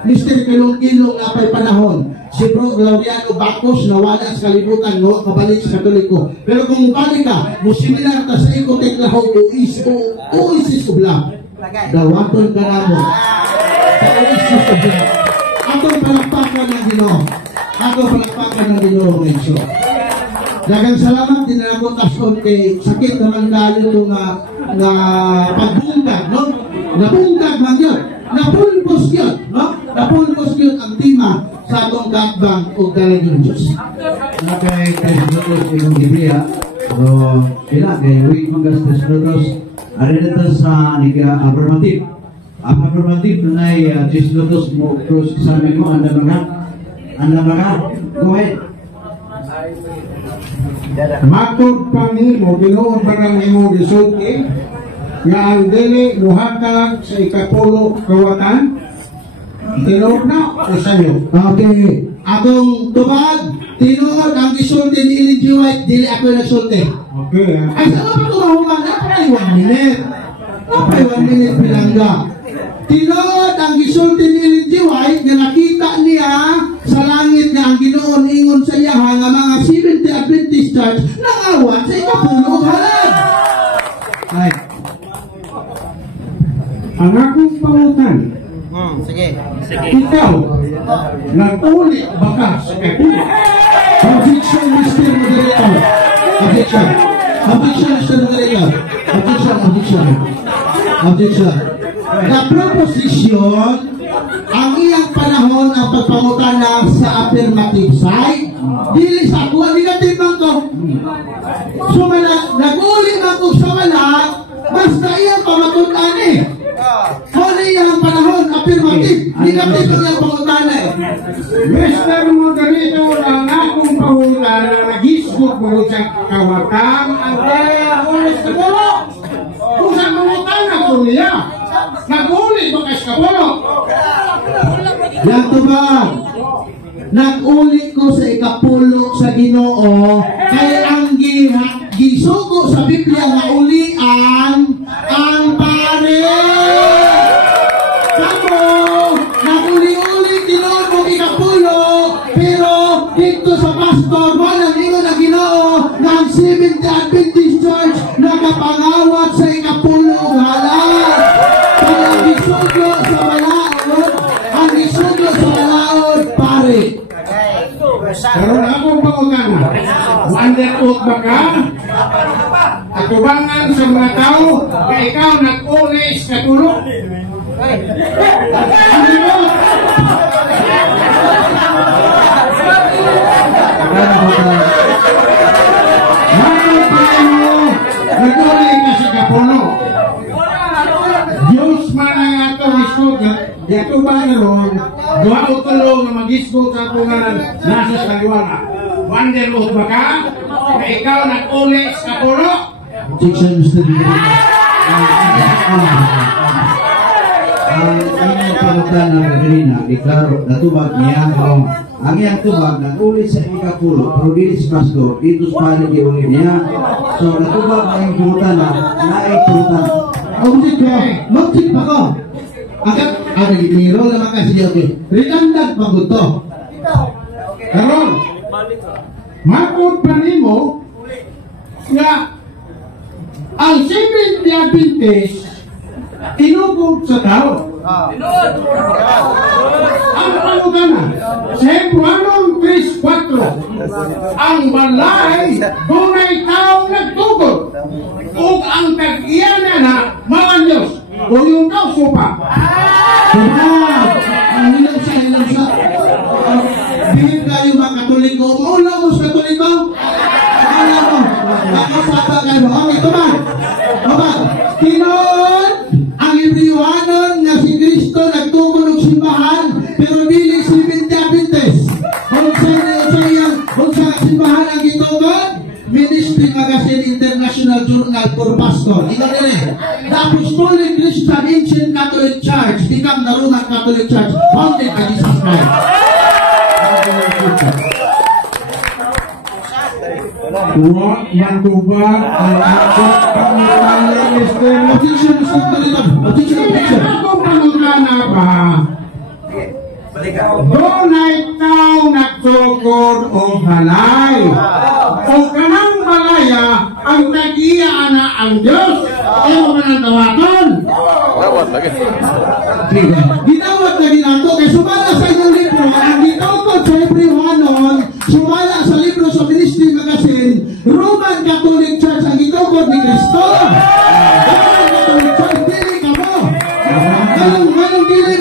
Mr. Kilong-Kilong na pa'y panahon. Si Bro Gloriano Bacos nawala sa kalibutan mo, kabalik sa Katoliko. Pero kung balik ka, musimilar ka sa ikotek na hong uisis ubla. Dawaton ka na mo. Uisis ubla. Atong palakpakan ng Ginoo. Atong palakpakan ng Ginoo, Renzo. Dagang salamat din na ako tason kay sakit naman dahil ito na pagbungkag, no? Nabungkag man yun. Napulpos yun, no? Napulpos yun ang tima sa atong kakbang o galing ng Diyos. Kay Tesnotos ng Biblia, so kailan kay Wait Mangas Tesnotos, ari dito sa affirmative. Ang affirmative na ay Tesnotos mo cross examine mo, anda mga, go ahead. Matod panimo Ginoo parang imo gisulti nga ang dili muhatag sa ikapulo kawatan tinuod na o sayo. Okay. Atong tubag, tinuod ang isulti ni Ellen G. White, dili ako nagsulti. Okay. Ay, saan pa ito mahuman? Napay 1 minute. Napay 1 minute pilangga. Tinuod ang isulti ni Ellen G. White na nakita niya sa langit na ang Ginoon ingon sa iya nga mga 70 Adventist Church nangawat sa ikapulo halad. Ay, Ang akong pangutan, Sige. ikaw, nag-uli ba ka sa kapulo? Objection, Mr. Moderator. Objection. Objection, Mr. Moderator. Objection. The proposition, ang iyang panahon ang pagpangutana sa affirmative side, dili sa ako, negative man ko. So, nag-uli man ko sa wala, basta iyang pamatutan eh. Kung iyang panahon, affirmative, negative ang iyang pangutana eh. Mr. Moderator, ang akong pangutan na nag-isgot mo sa kawatan ang kaya ulit sa pulo. Kung sa pangutan ako niya, nag-uli ba kayo sa pulo? Yan to ba? Nag-uli ko sa ikapulo sa Ginoo kaya ang gisugo sa Biblia na ulian ang pare. Kako, nag-uli-uli tinuod mo ikapulo pero dito sa pastor walang ingon na Ginoo na ang 70 Adventist Church nakapangawat sa ikapulo halal. Kaya ang gisugo sa malaod, ang gisugo sa malaod pare. Pero akong pangutan, underoath ba ka? Atubangan sa mga tao na ikaw nag-uli sa pulo? Ano mo? Nag-uli ka sa kapulo. Diyos man ang atong isgot. Dito ba naroon? Dua o tulo na mag-isgot sa tunganan nasa sa liwala. Underoath ba ka? Na ikaw nag-uli sa kapulo? Objection, Mr. Moderator. ang inyong pangutan ng Gagarina, iklaro, natubag niya, ang iyang tubag, nag-ulit sa ikapulo, pero dili si Pastor, dito sa panig iulit niya. So, natubag na yung pangutan na naipulutan. Mag-tip pa ko. Agad, nagipiniro naman kasi okay. Redundant maguto. Karon, makot pa nimo nga ang 70 Adventist tinugod sa tao. Ang pangutan sa Hebreanon 3:4, ang balay dunay taong nagtugod ug ang tag-iyana na mga Diyos o yung tao supa. Ang hilang sa. Bihim kayo mga Katoliko. Maulaw mo sa Katoliko. Maulaw mo. Makasapa kayo. Okay, tumag. Tinon, ang Hebrewanon na si Kristo nagtugod ng simbahan, pero dili Magazine International Journal for Pastor. Ito rin. The Apostolic Christian Ancient Catholic Church become the Roman Catholic Church founded by Jesus Christ. Huwag mantubag ang akot pangalan Mr. Objection, Mr. Tolito. Objection. Akong pangalan ba? Doonay tao nagtukod o balay. O kanang balaya ang nag-iya na ang Diyos. Ewan ka ng tawaton. Ginawat na ginako kay sumala sa inyong libro. Ang gitawag sa Hebrewanon, sumala sa libro sa Ministry Magazine, Roman Catholic Church ang gitawag ni Cristo. Roman Catholic Church, dili ka mo. Ganong dili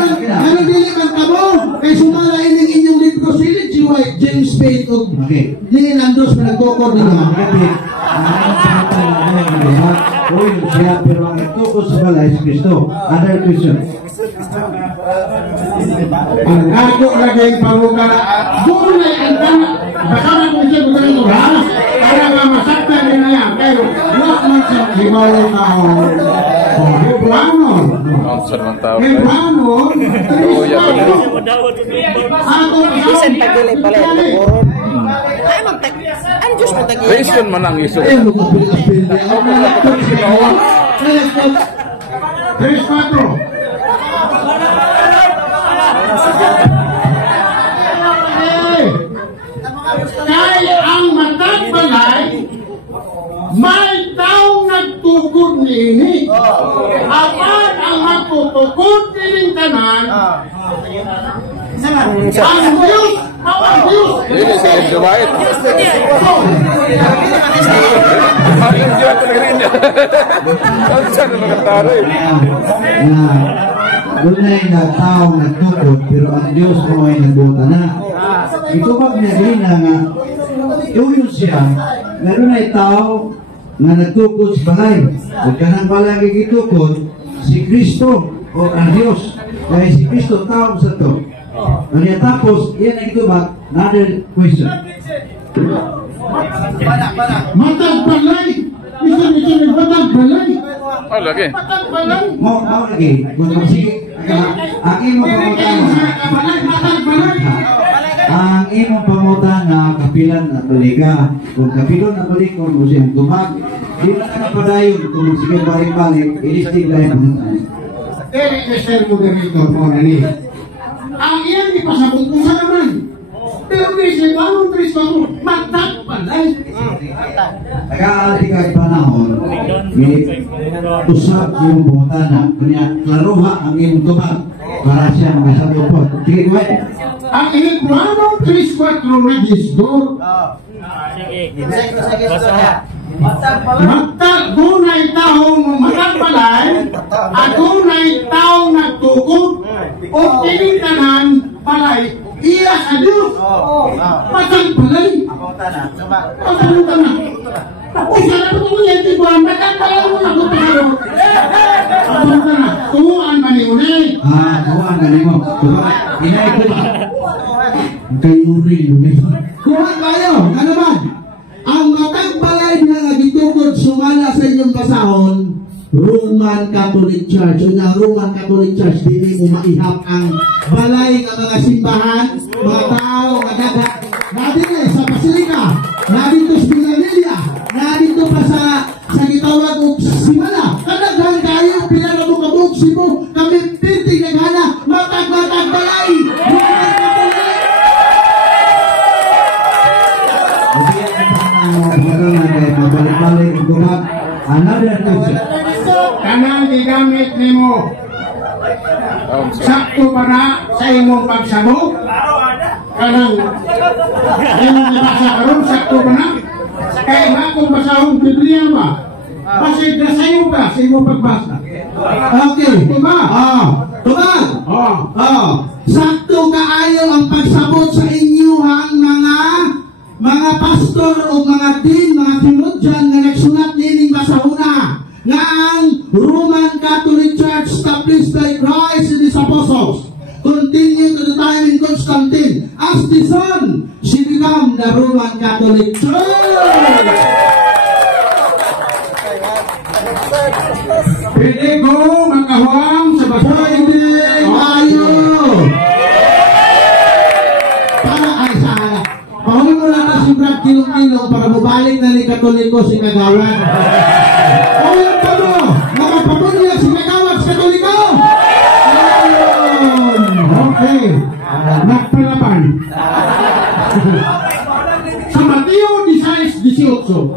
man ka mo. Kay sumala ining inyong libro, sila G. White, James Spade, o Neil Andros na nagkukod nila. Siya, pero ang itukos sa balay si Cristo. Other question. Ang ako lagay pamuka na doonay ang tama. Bakaman mo siya kung ganito ha? Para mamasaktan nila yan. Pero wala man siya himawang taon. O, Hebrewanon. Hebrewanon. Bisan pagdili pala ito koron. Ay, ang Diyos mo tagi. Christian man ang iso. Ayun, magkapilit-aspilit. Tres, cuatro. Kaya ang matang balay, may taong nagtukod niini. Apan ang magtutukod nining tanan, ang Diyos, ang Diyos. Ini si Ed White. Ayun dyan ko rin niya. Ang siya na magkatari. Dunay na taong nagtukod, pero ang Diyos mo ay nagbuta na. Ito pag nagina nga, tuyo siya, na dunay tao na nagtukod sa balay. Huwag ka nang palagi itukod, si Kristo o ang Diyos. Kaya si Kristo tao sa to. Kaya tapos, yan ang itubak, another question. Matang balay. Isa matang balay. Oh, lagi. Matang balay. Mau lagi, kung sige, ang imong pangutana, ang imong pangutana, kapilan na baliga, kung kapilon na balik, kung siyang tumag, di na padayon, kung sige balik-balik, ilistig na yung pangutana. Mr. Moderator mo na ni. Ang iyan di pasabot ko sa naman. Pero kasi anong tres mo matang balay. Nag-aalati ka panahon, usap yung pangutana, kanya klaruha ang imong tumag, para siya masabi po. Sige, kuwet. Ang Hebrewanon 3:4 register. Dunay taong matang balay, at dunay taong nagtukod, o tinitanan balay, iya sa Diyos. Matang balay. Matang balay. O sana po ito yan, tibuan, matang balay mo na kung pagkaro. Matang balay. Tuhuan man ni Unay. Tuhan ka mo. Tuhan, inay ko ba? Kay Uri, Kuhan kayo, ano ba? Ang matang balay na nagitukod sumala sa inyong basahon, Roman Catholic Church. O na Roman Catholic Church, hindi mo maihap ang balay ng mga simbahan, mga tao, mga nadito sa Basilika, nadito sa Pinamilya, nadito pa sa gitawag o simala. Kanaghan kayo, pinagabukabuk mo, kami pintig ng hana, matag-matag balay! Roman Catholic! Mabalik-balik tumag. Another question. Kanang gigamit nimo. Sakto ba na sa imong pagsabot? Kanang imong nabasa karon sakto ba na? Kaya nga kung basahong Biblia ba? Pasig na sa'yo ba sa imong pagbasa? Okay. Tuma? Tumag! Oh. Sakto kaayo ang pagsabot sa inyuhang mga pastor o mga din, mga tinudyan na nagsulat nining basahuna nga ang Roman Catholic Church established by Christ and His Apostles continue to the time in Constantine. As the Son, she became the Roman Catholic Church. Panginoon para bubalik na ni Katoliko si Kagawan. Kung pa mo, makapabunyag si Kagawan sa Katoliko! Okay. Nagpalaban. Sa Mateo 16:18.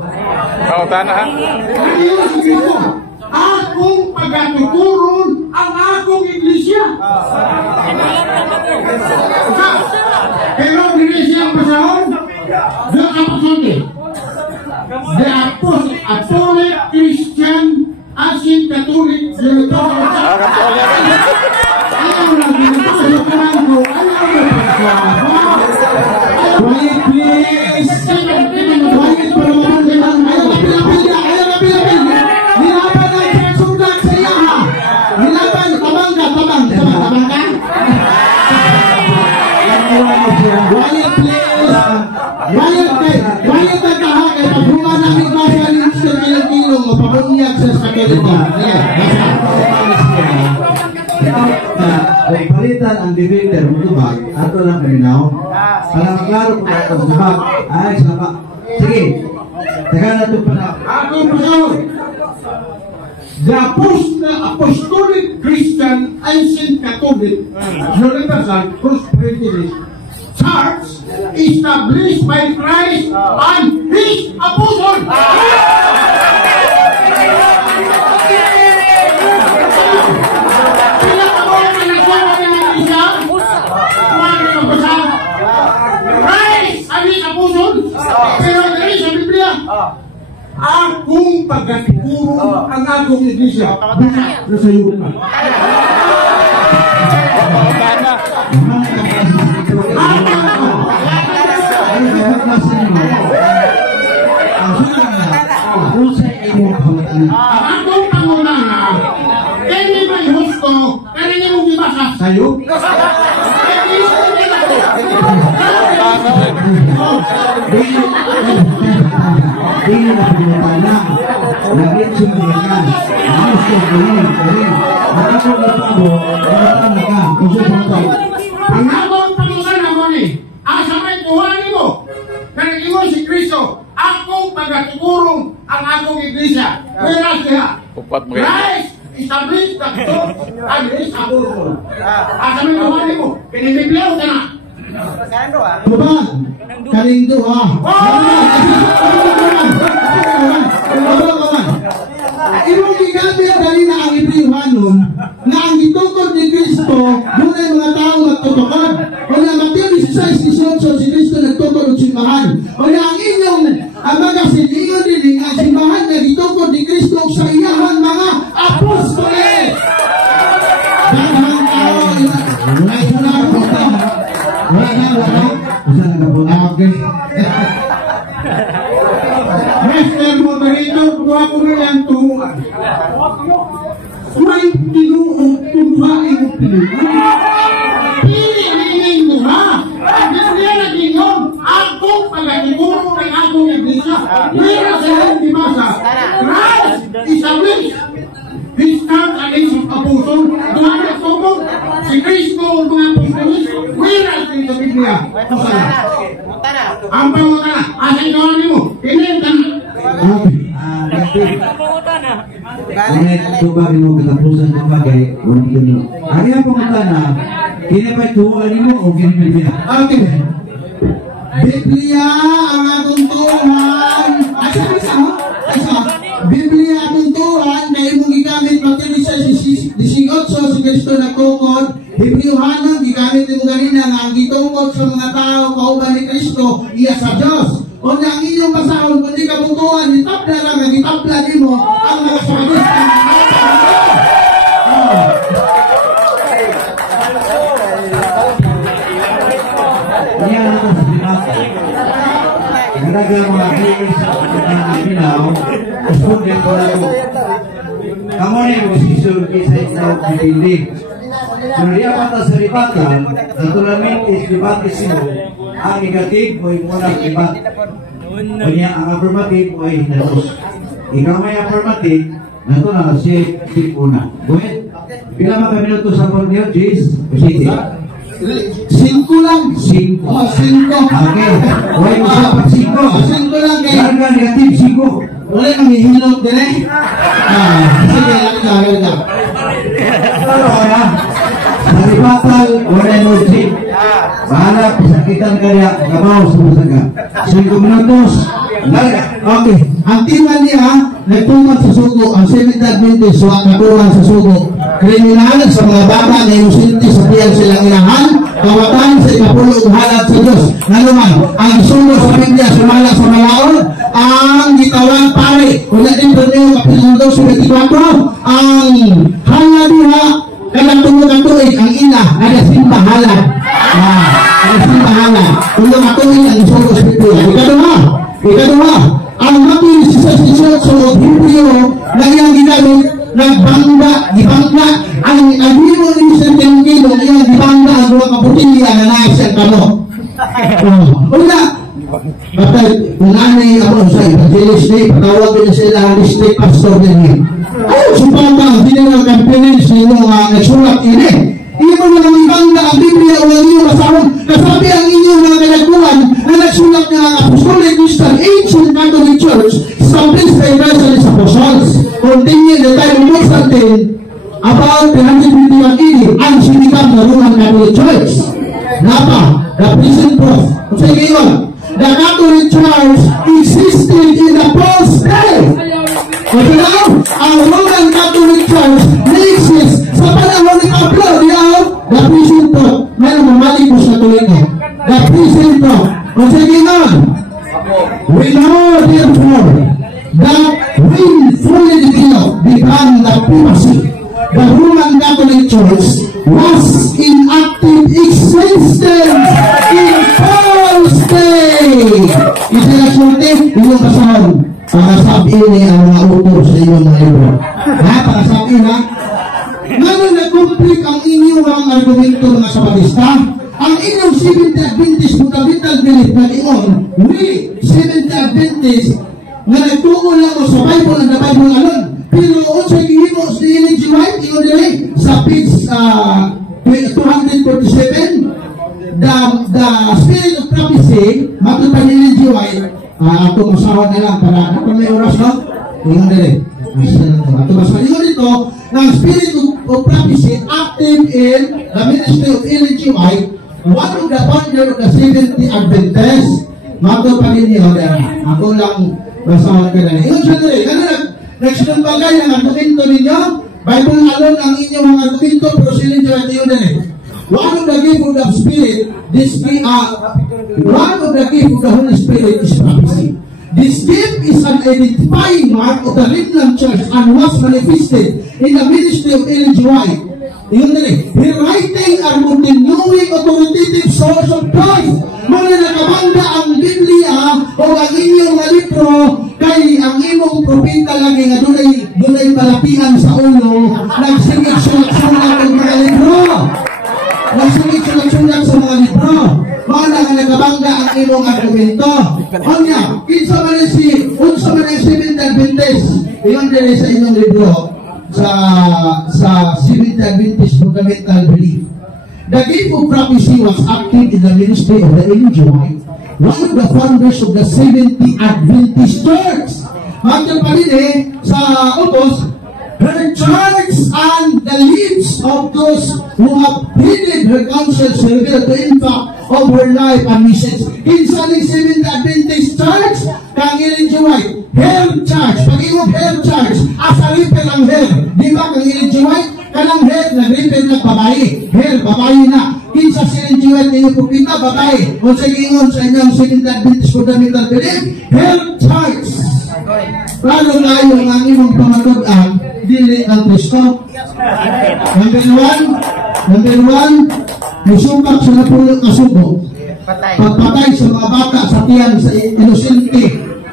Tana ha? Mateo 16:18. Akong pagatuturon ang akong iglesia. Pero iglesia ang pasahon, the apostolic. The Apostolic Christian Asin Catholic. Ayaw lang ginagawa ko. Quiet please. Quiet para mamandaman. Ayaw na pila-pila. Nilaban na yung sundan sa iya ha. Nilaban, tabang ka. Quiet please. Quiet na ka ha. Kaya pagbunga namin ba sa Mr. Kilong mapabunyag sa Sakalita. Kung palitan ang divider mo tubag, ato lang kaminaw. Para maklaro kung ato tubag. Ay, sama. Sige. Teka na ito pa na. Akong pasahon. The Apostolic Christian Ancient Catholic Universal Prosperity Church established by Christ and His Apostle. Christ and His Apostle. Pero dali sa Biblia, akong pagkaturo ang akong iglesia. Buka na sa iyo pa. Ang akong pangunahan, hindi ba yung husto, pero hindi mong ibasa sa'yo? Hindi na pinatala. Naging sumilikan. Ayos ko ganyan. Nakako na pabo. Nakatala ka. Kususunod. Ang akong pangunahan mo ni, asa may tuhanin mo, kanagin mo si Kristo, akong pagkatukurong ang akong iglesia. Whereas siya, Christ established the church and His Apostle. Asa may tuhanin mo, pinimiglaw ka na. Tuban. Kaling doha. Imong gigamit dali na ang Ibrihanon na ang gitukod ni Kristo muna yung mga tao nagtutukod. Kaya Mateo 16:18 si Kristo nagtukod ng simbahan. Kaya ang inyong mga silingon din ang simbahan na gitukod ni Kristo sa iyahan mga apostoles. Daghang tao ay sunarota. Wala na. Usa na po. Okay. Mr. Moderator, kuha ko na yan tuhuan. May tinuong tuhain mo pinuhan. Pili rin mo ha. Hindi na ginyon. Akong pagkatiburo ng akong iglesia. Wala sa iyong dimasa. Christ established His church and His Apostle. Doon na tubog. Si Kristo ang mga apostolis. Wala sa Biblia. Ang pangutana. Asa ikaw mo. Piliin ka na. Ngunit tubag mo katapusan ng bagay, huwag yun. Ang iyang pangutana, kinapay tuwan mo o kinapay? Okay. Biblia ang atong tuhan. Asa? Biblia atong tuhan na imong gigamit Mateo 16:18 si Kristo nagtukod. Hebrewhanon gigamit imong ganina nga ang gitungkod sa mga tao kauban ni Kristo iya sa Dios. Kung ang inyong pasahon kung di kabutuhan, itabla lang ang itabla nimo ang mga sabis ng Yan ang sinasa. Nagdagang mga viewers ng Pinaw, student ko lang. Kamu na yung sisulki sa ikaw pinili. Suriya pata sa ribatan, natulamin is ribatismo, ang negative mo yung unang ribat. Kanya ang affirmative mo ay hinalos. Ikaw may affirmative, natula si una. Go ahead. Pila mga minuto sa pag niyo, Jis? Sige. 5 lang. 5. Oh, 5. Okay. Wala mo sa pag 5. 5 lang kay. Kaya ka negative 5. Wala nang hihilot din eh. Sige, lagi ka. Pero na. Maribatal, wala mo trip. Bahala, pisakitan kaya kabaw sa masaga. 5 minutos. Okay. Ang timan niya, nagtuman sa sugo. Ang 7th Adventist, so kakuha sa sugo. Kriminal sa mga bata na inusinti sa tiyan silang inahan. Kawatan sa ikapulong halat sa Diyos. Naluman, ang sugo sa Biblia, sumala sa malaon. Ang gitawan pare. Una din po niyo, Kapitulo 2:24. Ang hala diha, kanang tulog-tuig, ang ina, ada simbahalan. Ada simbahalan. Tulog-tuig ang sugo sa Biblia. Ikaduha, ang mati sa Hebreo na iyang ginamit, gibangga, ang agwiro ni San Tengkilo, iyang gibangga ang mga kaputilya na nasa kamo. Una, patay, kung nanay ako sa evangelist day, patawag din sila ang district pastor din. Ayaw, supata, hindi nila campaigns ninyo nagsulat ini. Hindi mo naman ibangga ang Biblia o ang inyong kasahon. Kasabi ang inyong mga kalaguan na nagsulat ng Apostolic Christian Ancient Catholic Church established by Evangelist Apostles. Continue the time of Constantine about 321 AD ang sinikap na Roman Catholic Church. Napa, the present proof. Kung sa ngayon, the Catholic Church existed in the first day. Kasi now, ang Roman Catholic Church exists sa panahon ni Pablo, the present proof. Mayroon mamalik mo sa tuloy ko. The present proof. Kung sa ngayon, we know therefore that we fully develop become the primacy. The Roman Catholic Church was in active existence in first day. Isa na sulte, inyong kasahon. Para sabihin niya ang mga autor sa inyong mga libro. Para sabihin ha, ngayon nag-complete ang inyong argumento mga Sabatista. Ang inyong Seventh Adventist fundamental belief na iyon, we Seventh Adventist nga nagtuon lang mo sa Bible and the Bible alone. Pero sa gihimo sa Ellen G. White, iyon nila sa page 247, the Spirit of Prophecy, matupad ni Ellen G. White, ako masawa na lang para kapag may oras, no? Iyon nila. Ito masawa nito, ng Spirit of Prophecy active in the ministry of Ellen G. White, one of the founder of the Seventh Adventist. Matupad niyo, ako lang masawa ka na. Iyon siya nila. Nagsinumbagay ang argumento ninyo, Bible alone ang inyong mga argumento, pero sinindihan niyo na one of the gift of the Spirit, one of the gift of the Holy Spirit is prophecy. This gift is an identifying mark of the remnant church and was manifested in the ministry of Ellen G. White. Yun na rin. Her writing are continuing authoritative source of Christ. Muna nakabangga ang Biblia o ang inyong libro kay ang imong propeta lagi nga dunay palapian sa ulo, nagsigit sulat-sulat ang mga libro. Nagsigit sulat-sulat sa mga libro. Muna nga nakabangga ang imong argumento. Onya, unsa man ang Seventh Adventist, iyon din sa inyong libro. sa Seventh Adventist fundamental belief. The gift of prophecy was active in the ministry of the Ellen G. White, one of the founders of the Seventh Adventist Church. Hanggang pa rin sa utos, her church and the lives of those who have heeded her counsels revealed the impact of her life and message. Kinsa ni Seventh Adventist Church, kang Ellen G. White, hair church, pag-iwag hair church, asa repair ang hair. Di ba kang Ellen G. White, kanang hair, nag-repair na babae. Hair, babae na. Kinsa si Ellen G. White, ninyo po kita, babae. O sa ingon sa inyong Seventh Adventist fundamental belief, hair church. Lalo na yung ang imong pamatudan, dili ang Kristo. Number one, musukap sa napulot na subo. Pagpatay sa mga bata sa tiyan sa inosente,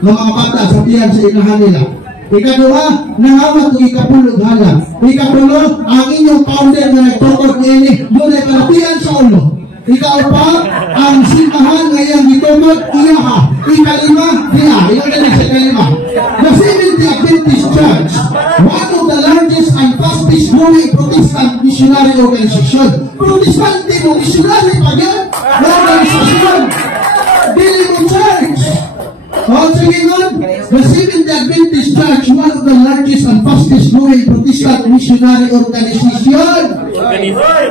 mga bata sa tiyan sa inahan nila. Ikaduha, nangawat o ikapulog hala. Ikatulo, ang inyong founder na nagtukod niya, muna kalatian sa ulo. Ikaw pa, ang simbahan ngayong gitumod, iyaha. Ikalima, diya. Iyon na sa kalima. The Seventh Adventist Church, one of the largest and fastest growing Protestant missionary organization. Protestante mo, missionary pa yan. Organisasyon. Dili mo church. Sige nun, the Seventh Adventist Church, one of the largest and fastest growing Protestant missionary organization.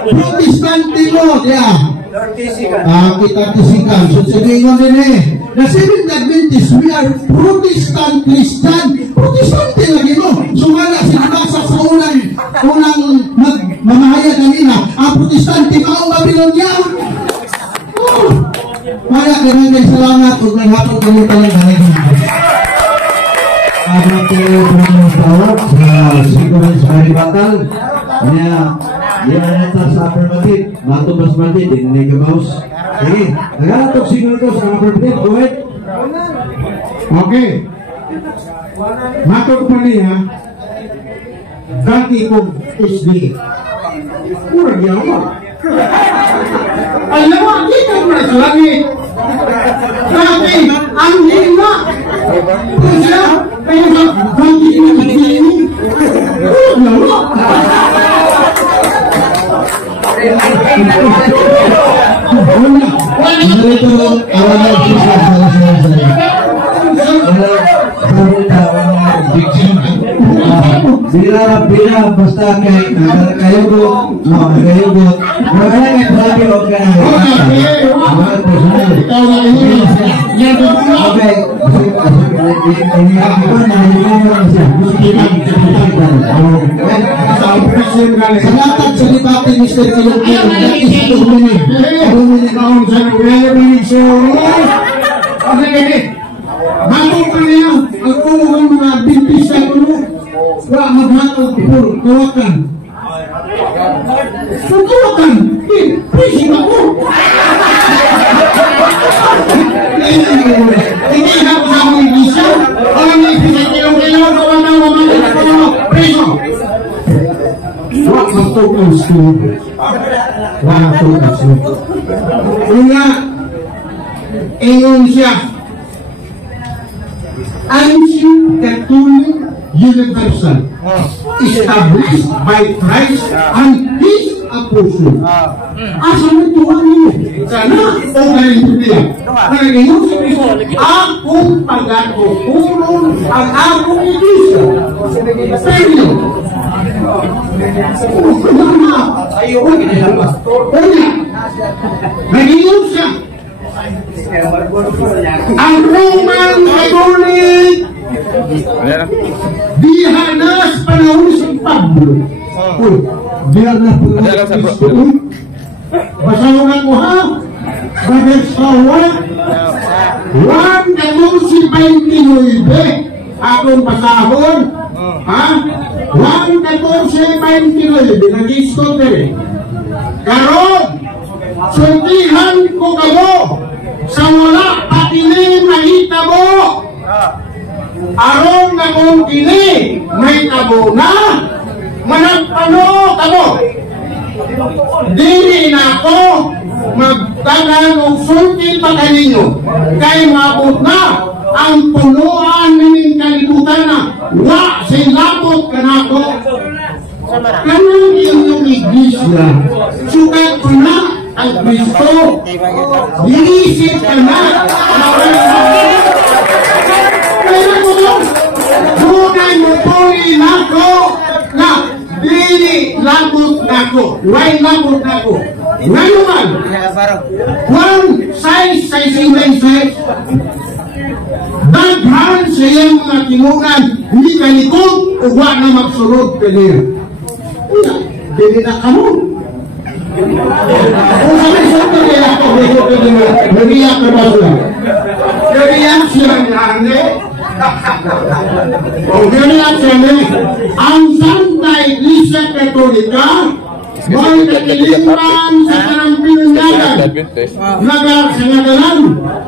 Protestante mo, yeah. Kita tisikan. So sige nun din eh. The Seventh Adventist, we are Protestant Christian. Protestante lagi mo. So wala, sinabasa sa unang mamahaya kanina, ang Protestante maong Babilonian. Kaya kailangan salamat kung naghapon kami talang ganyan. Agad kayo ng tawag sa sigurang sa kalibatal. Yan nata sa affirmative. Matubas mati, din nagabaws. Sige, nagalatog siguro ito sa affirmative. Go ahead. Okay. Matog pa niya, dati kong SD. Kurang yawa. Alam mo, kita mo na sa langit. Dati, ang hina. Kaya, kaya na, dati ko na hindi. Kurang yawa. Bila basta kayo go, makanya sabi o ka na. Okay. Ini ako na salamat sa libati Mr. Kalungkin. Matong pa niya, ang kumuhang mga bintis na kulo, wala maghatong puro, kawakan. So kawakan, prising ako. Hindi na ko sa mga ibisa, ang mga ibisa kilong-kilong, kawan na mamalik ako, preso. Wala matong school. Wala matong school. Una, ingon siya, ancient Catholic Universal, established by Christ and His Apostle. Asa mo tuwan niyo? Sana, o galing niya. Nagayon si Cristo, akong pagkatukulong ang akong iglesia. Pero, nagayon siya, ang Roman Catholic dihanas panahon si Pablo. Dihanas panahon si Pablo. Basahin ako ha. Bagay sa 1:14:29 akong pasahon. Ha? 1:14:29 nag-isto din. Karon suntihan ko kayo sa wala patili mahitabo. Aron na kung kini may tabo na managpano kamo. Dili na ako magtagan o sulti pa kaninyo kay maabot na ang punuan ng kalibutan na wa silabot ka na ako. Kanang inyong iglesia sukat ko na ang Kristo. Iisip ka na kaya mo tunay mo tuloy na ako na dili labot na ako. Why labot na ako? Ngayon man, one size sa isang size, daghan sa iyang mga tingunan, hindi ka likod o wala na magsulod ka niya. Dili na ka mo. Kung sabi nila ako, nag-iyak ka ba sila? Nag-iyak sila niya, kung nag-iyak sila niya, ang Santa Iglesia Katolika, may kakiliman sa kanang pinundagan, nagsangagalan,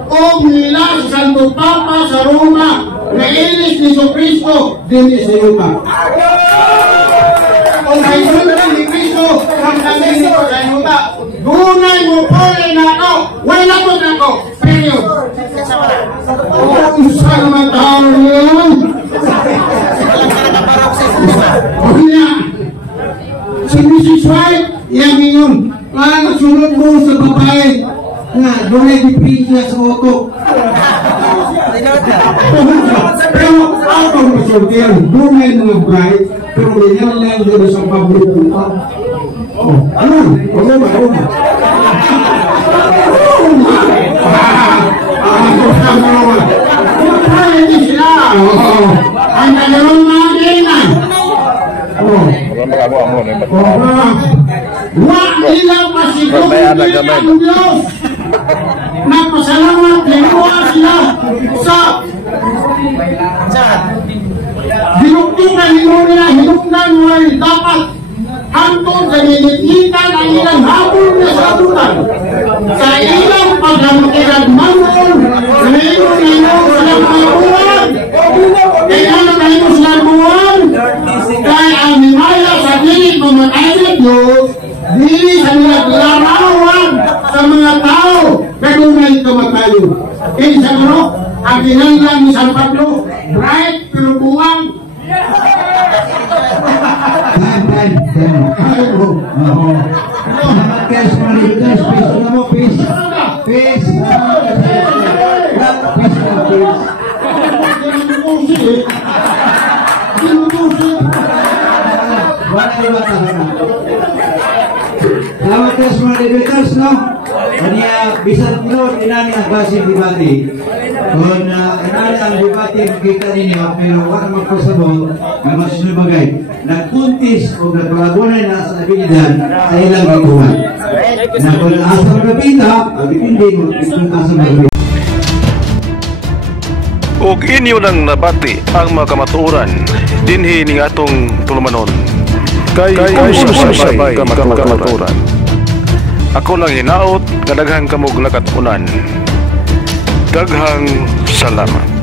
o nila sa Santo Papa sa Roma, na ilis ni Cristo, din sa Roma. Kung kayo ni Cristo, ang kami nito sa Roma, gunay mo po na ako, wala po na ako, period. Kung saan naman tao yun? nga doon diferensya sa utok. Pero ako masulti yan, doon mga bright, pero ganyan lang doon sa paborito pa. Oh, ano? Ano ba? Hindi sila. Ang nagawang mga ganyan. Wa ilang masigong ang Diyos. Nagpasalamat linuwa sila sa hinugtungan nila, hinugnan wala dapat hantong sa nilititan ang ilang hapon na sabutan sa ilang paghamkiran mangon ngayon silang mga buwan kaya ngayon silang buwan kaya ang himaya sa dili pamatay na Diyos dili sa mga larawan sa mga tao na may kamatayon kaya sa ano ang kinanglan ni San Pablo bright pero buwang Salamat guys mga debaters, no? Kanya bisan pilot inani ang klaseng debate. Kung inani ang debate makita ninyo pero wala magpasabot nga masunod bagay. Nagpuntis o nagpalagunay na sa abilidad sa ilang gituhan. Na kung asang kapita, ang dipindi mo itong asang kapita. Ug inyo nang nabati ang mga kamatuoran dinhi ning atong tulumanon. Kay sabay kamatuoran. Ako lang hinaot, kadaghang kamog nakatunan. Daghang salamat.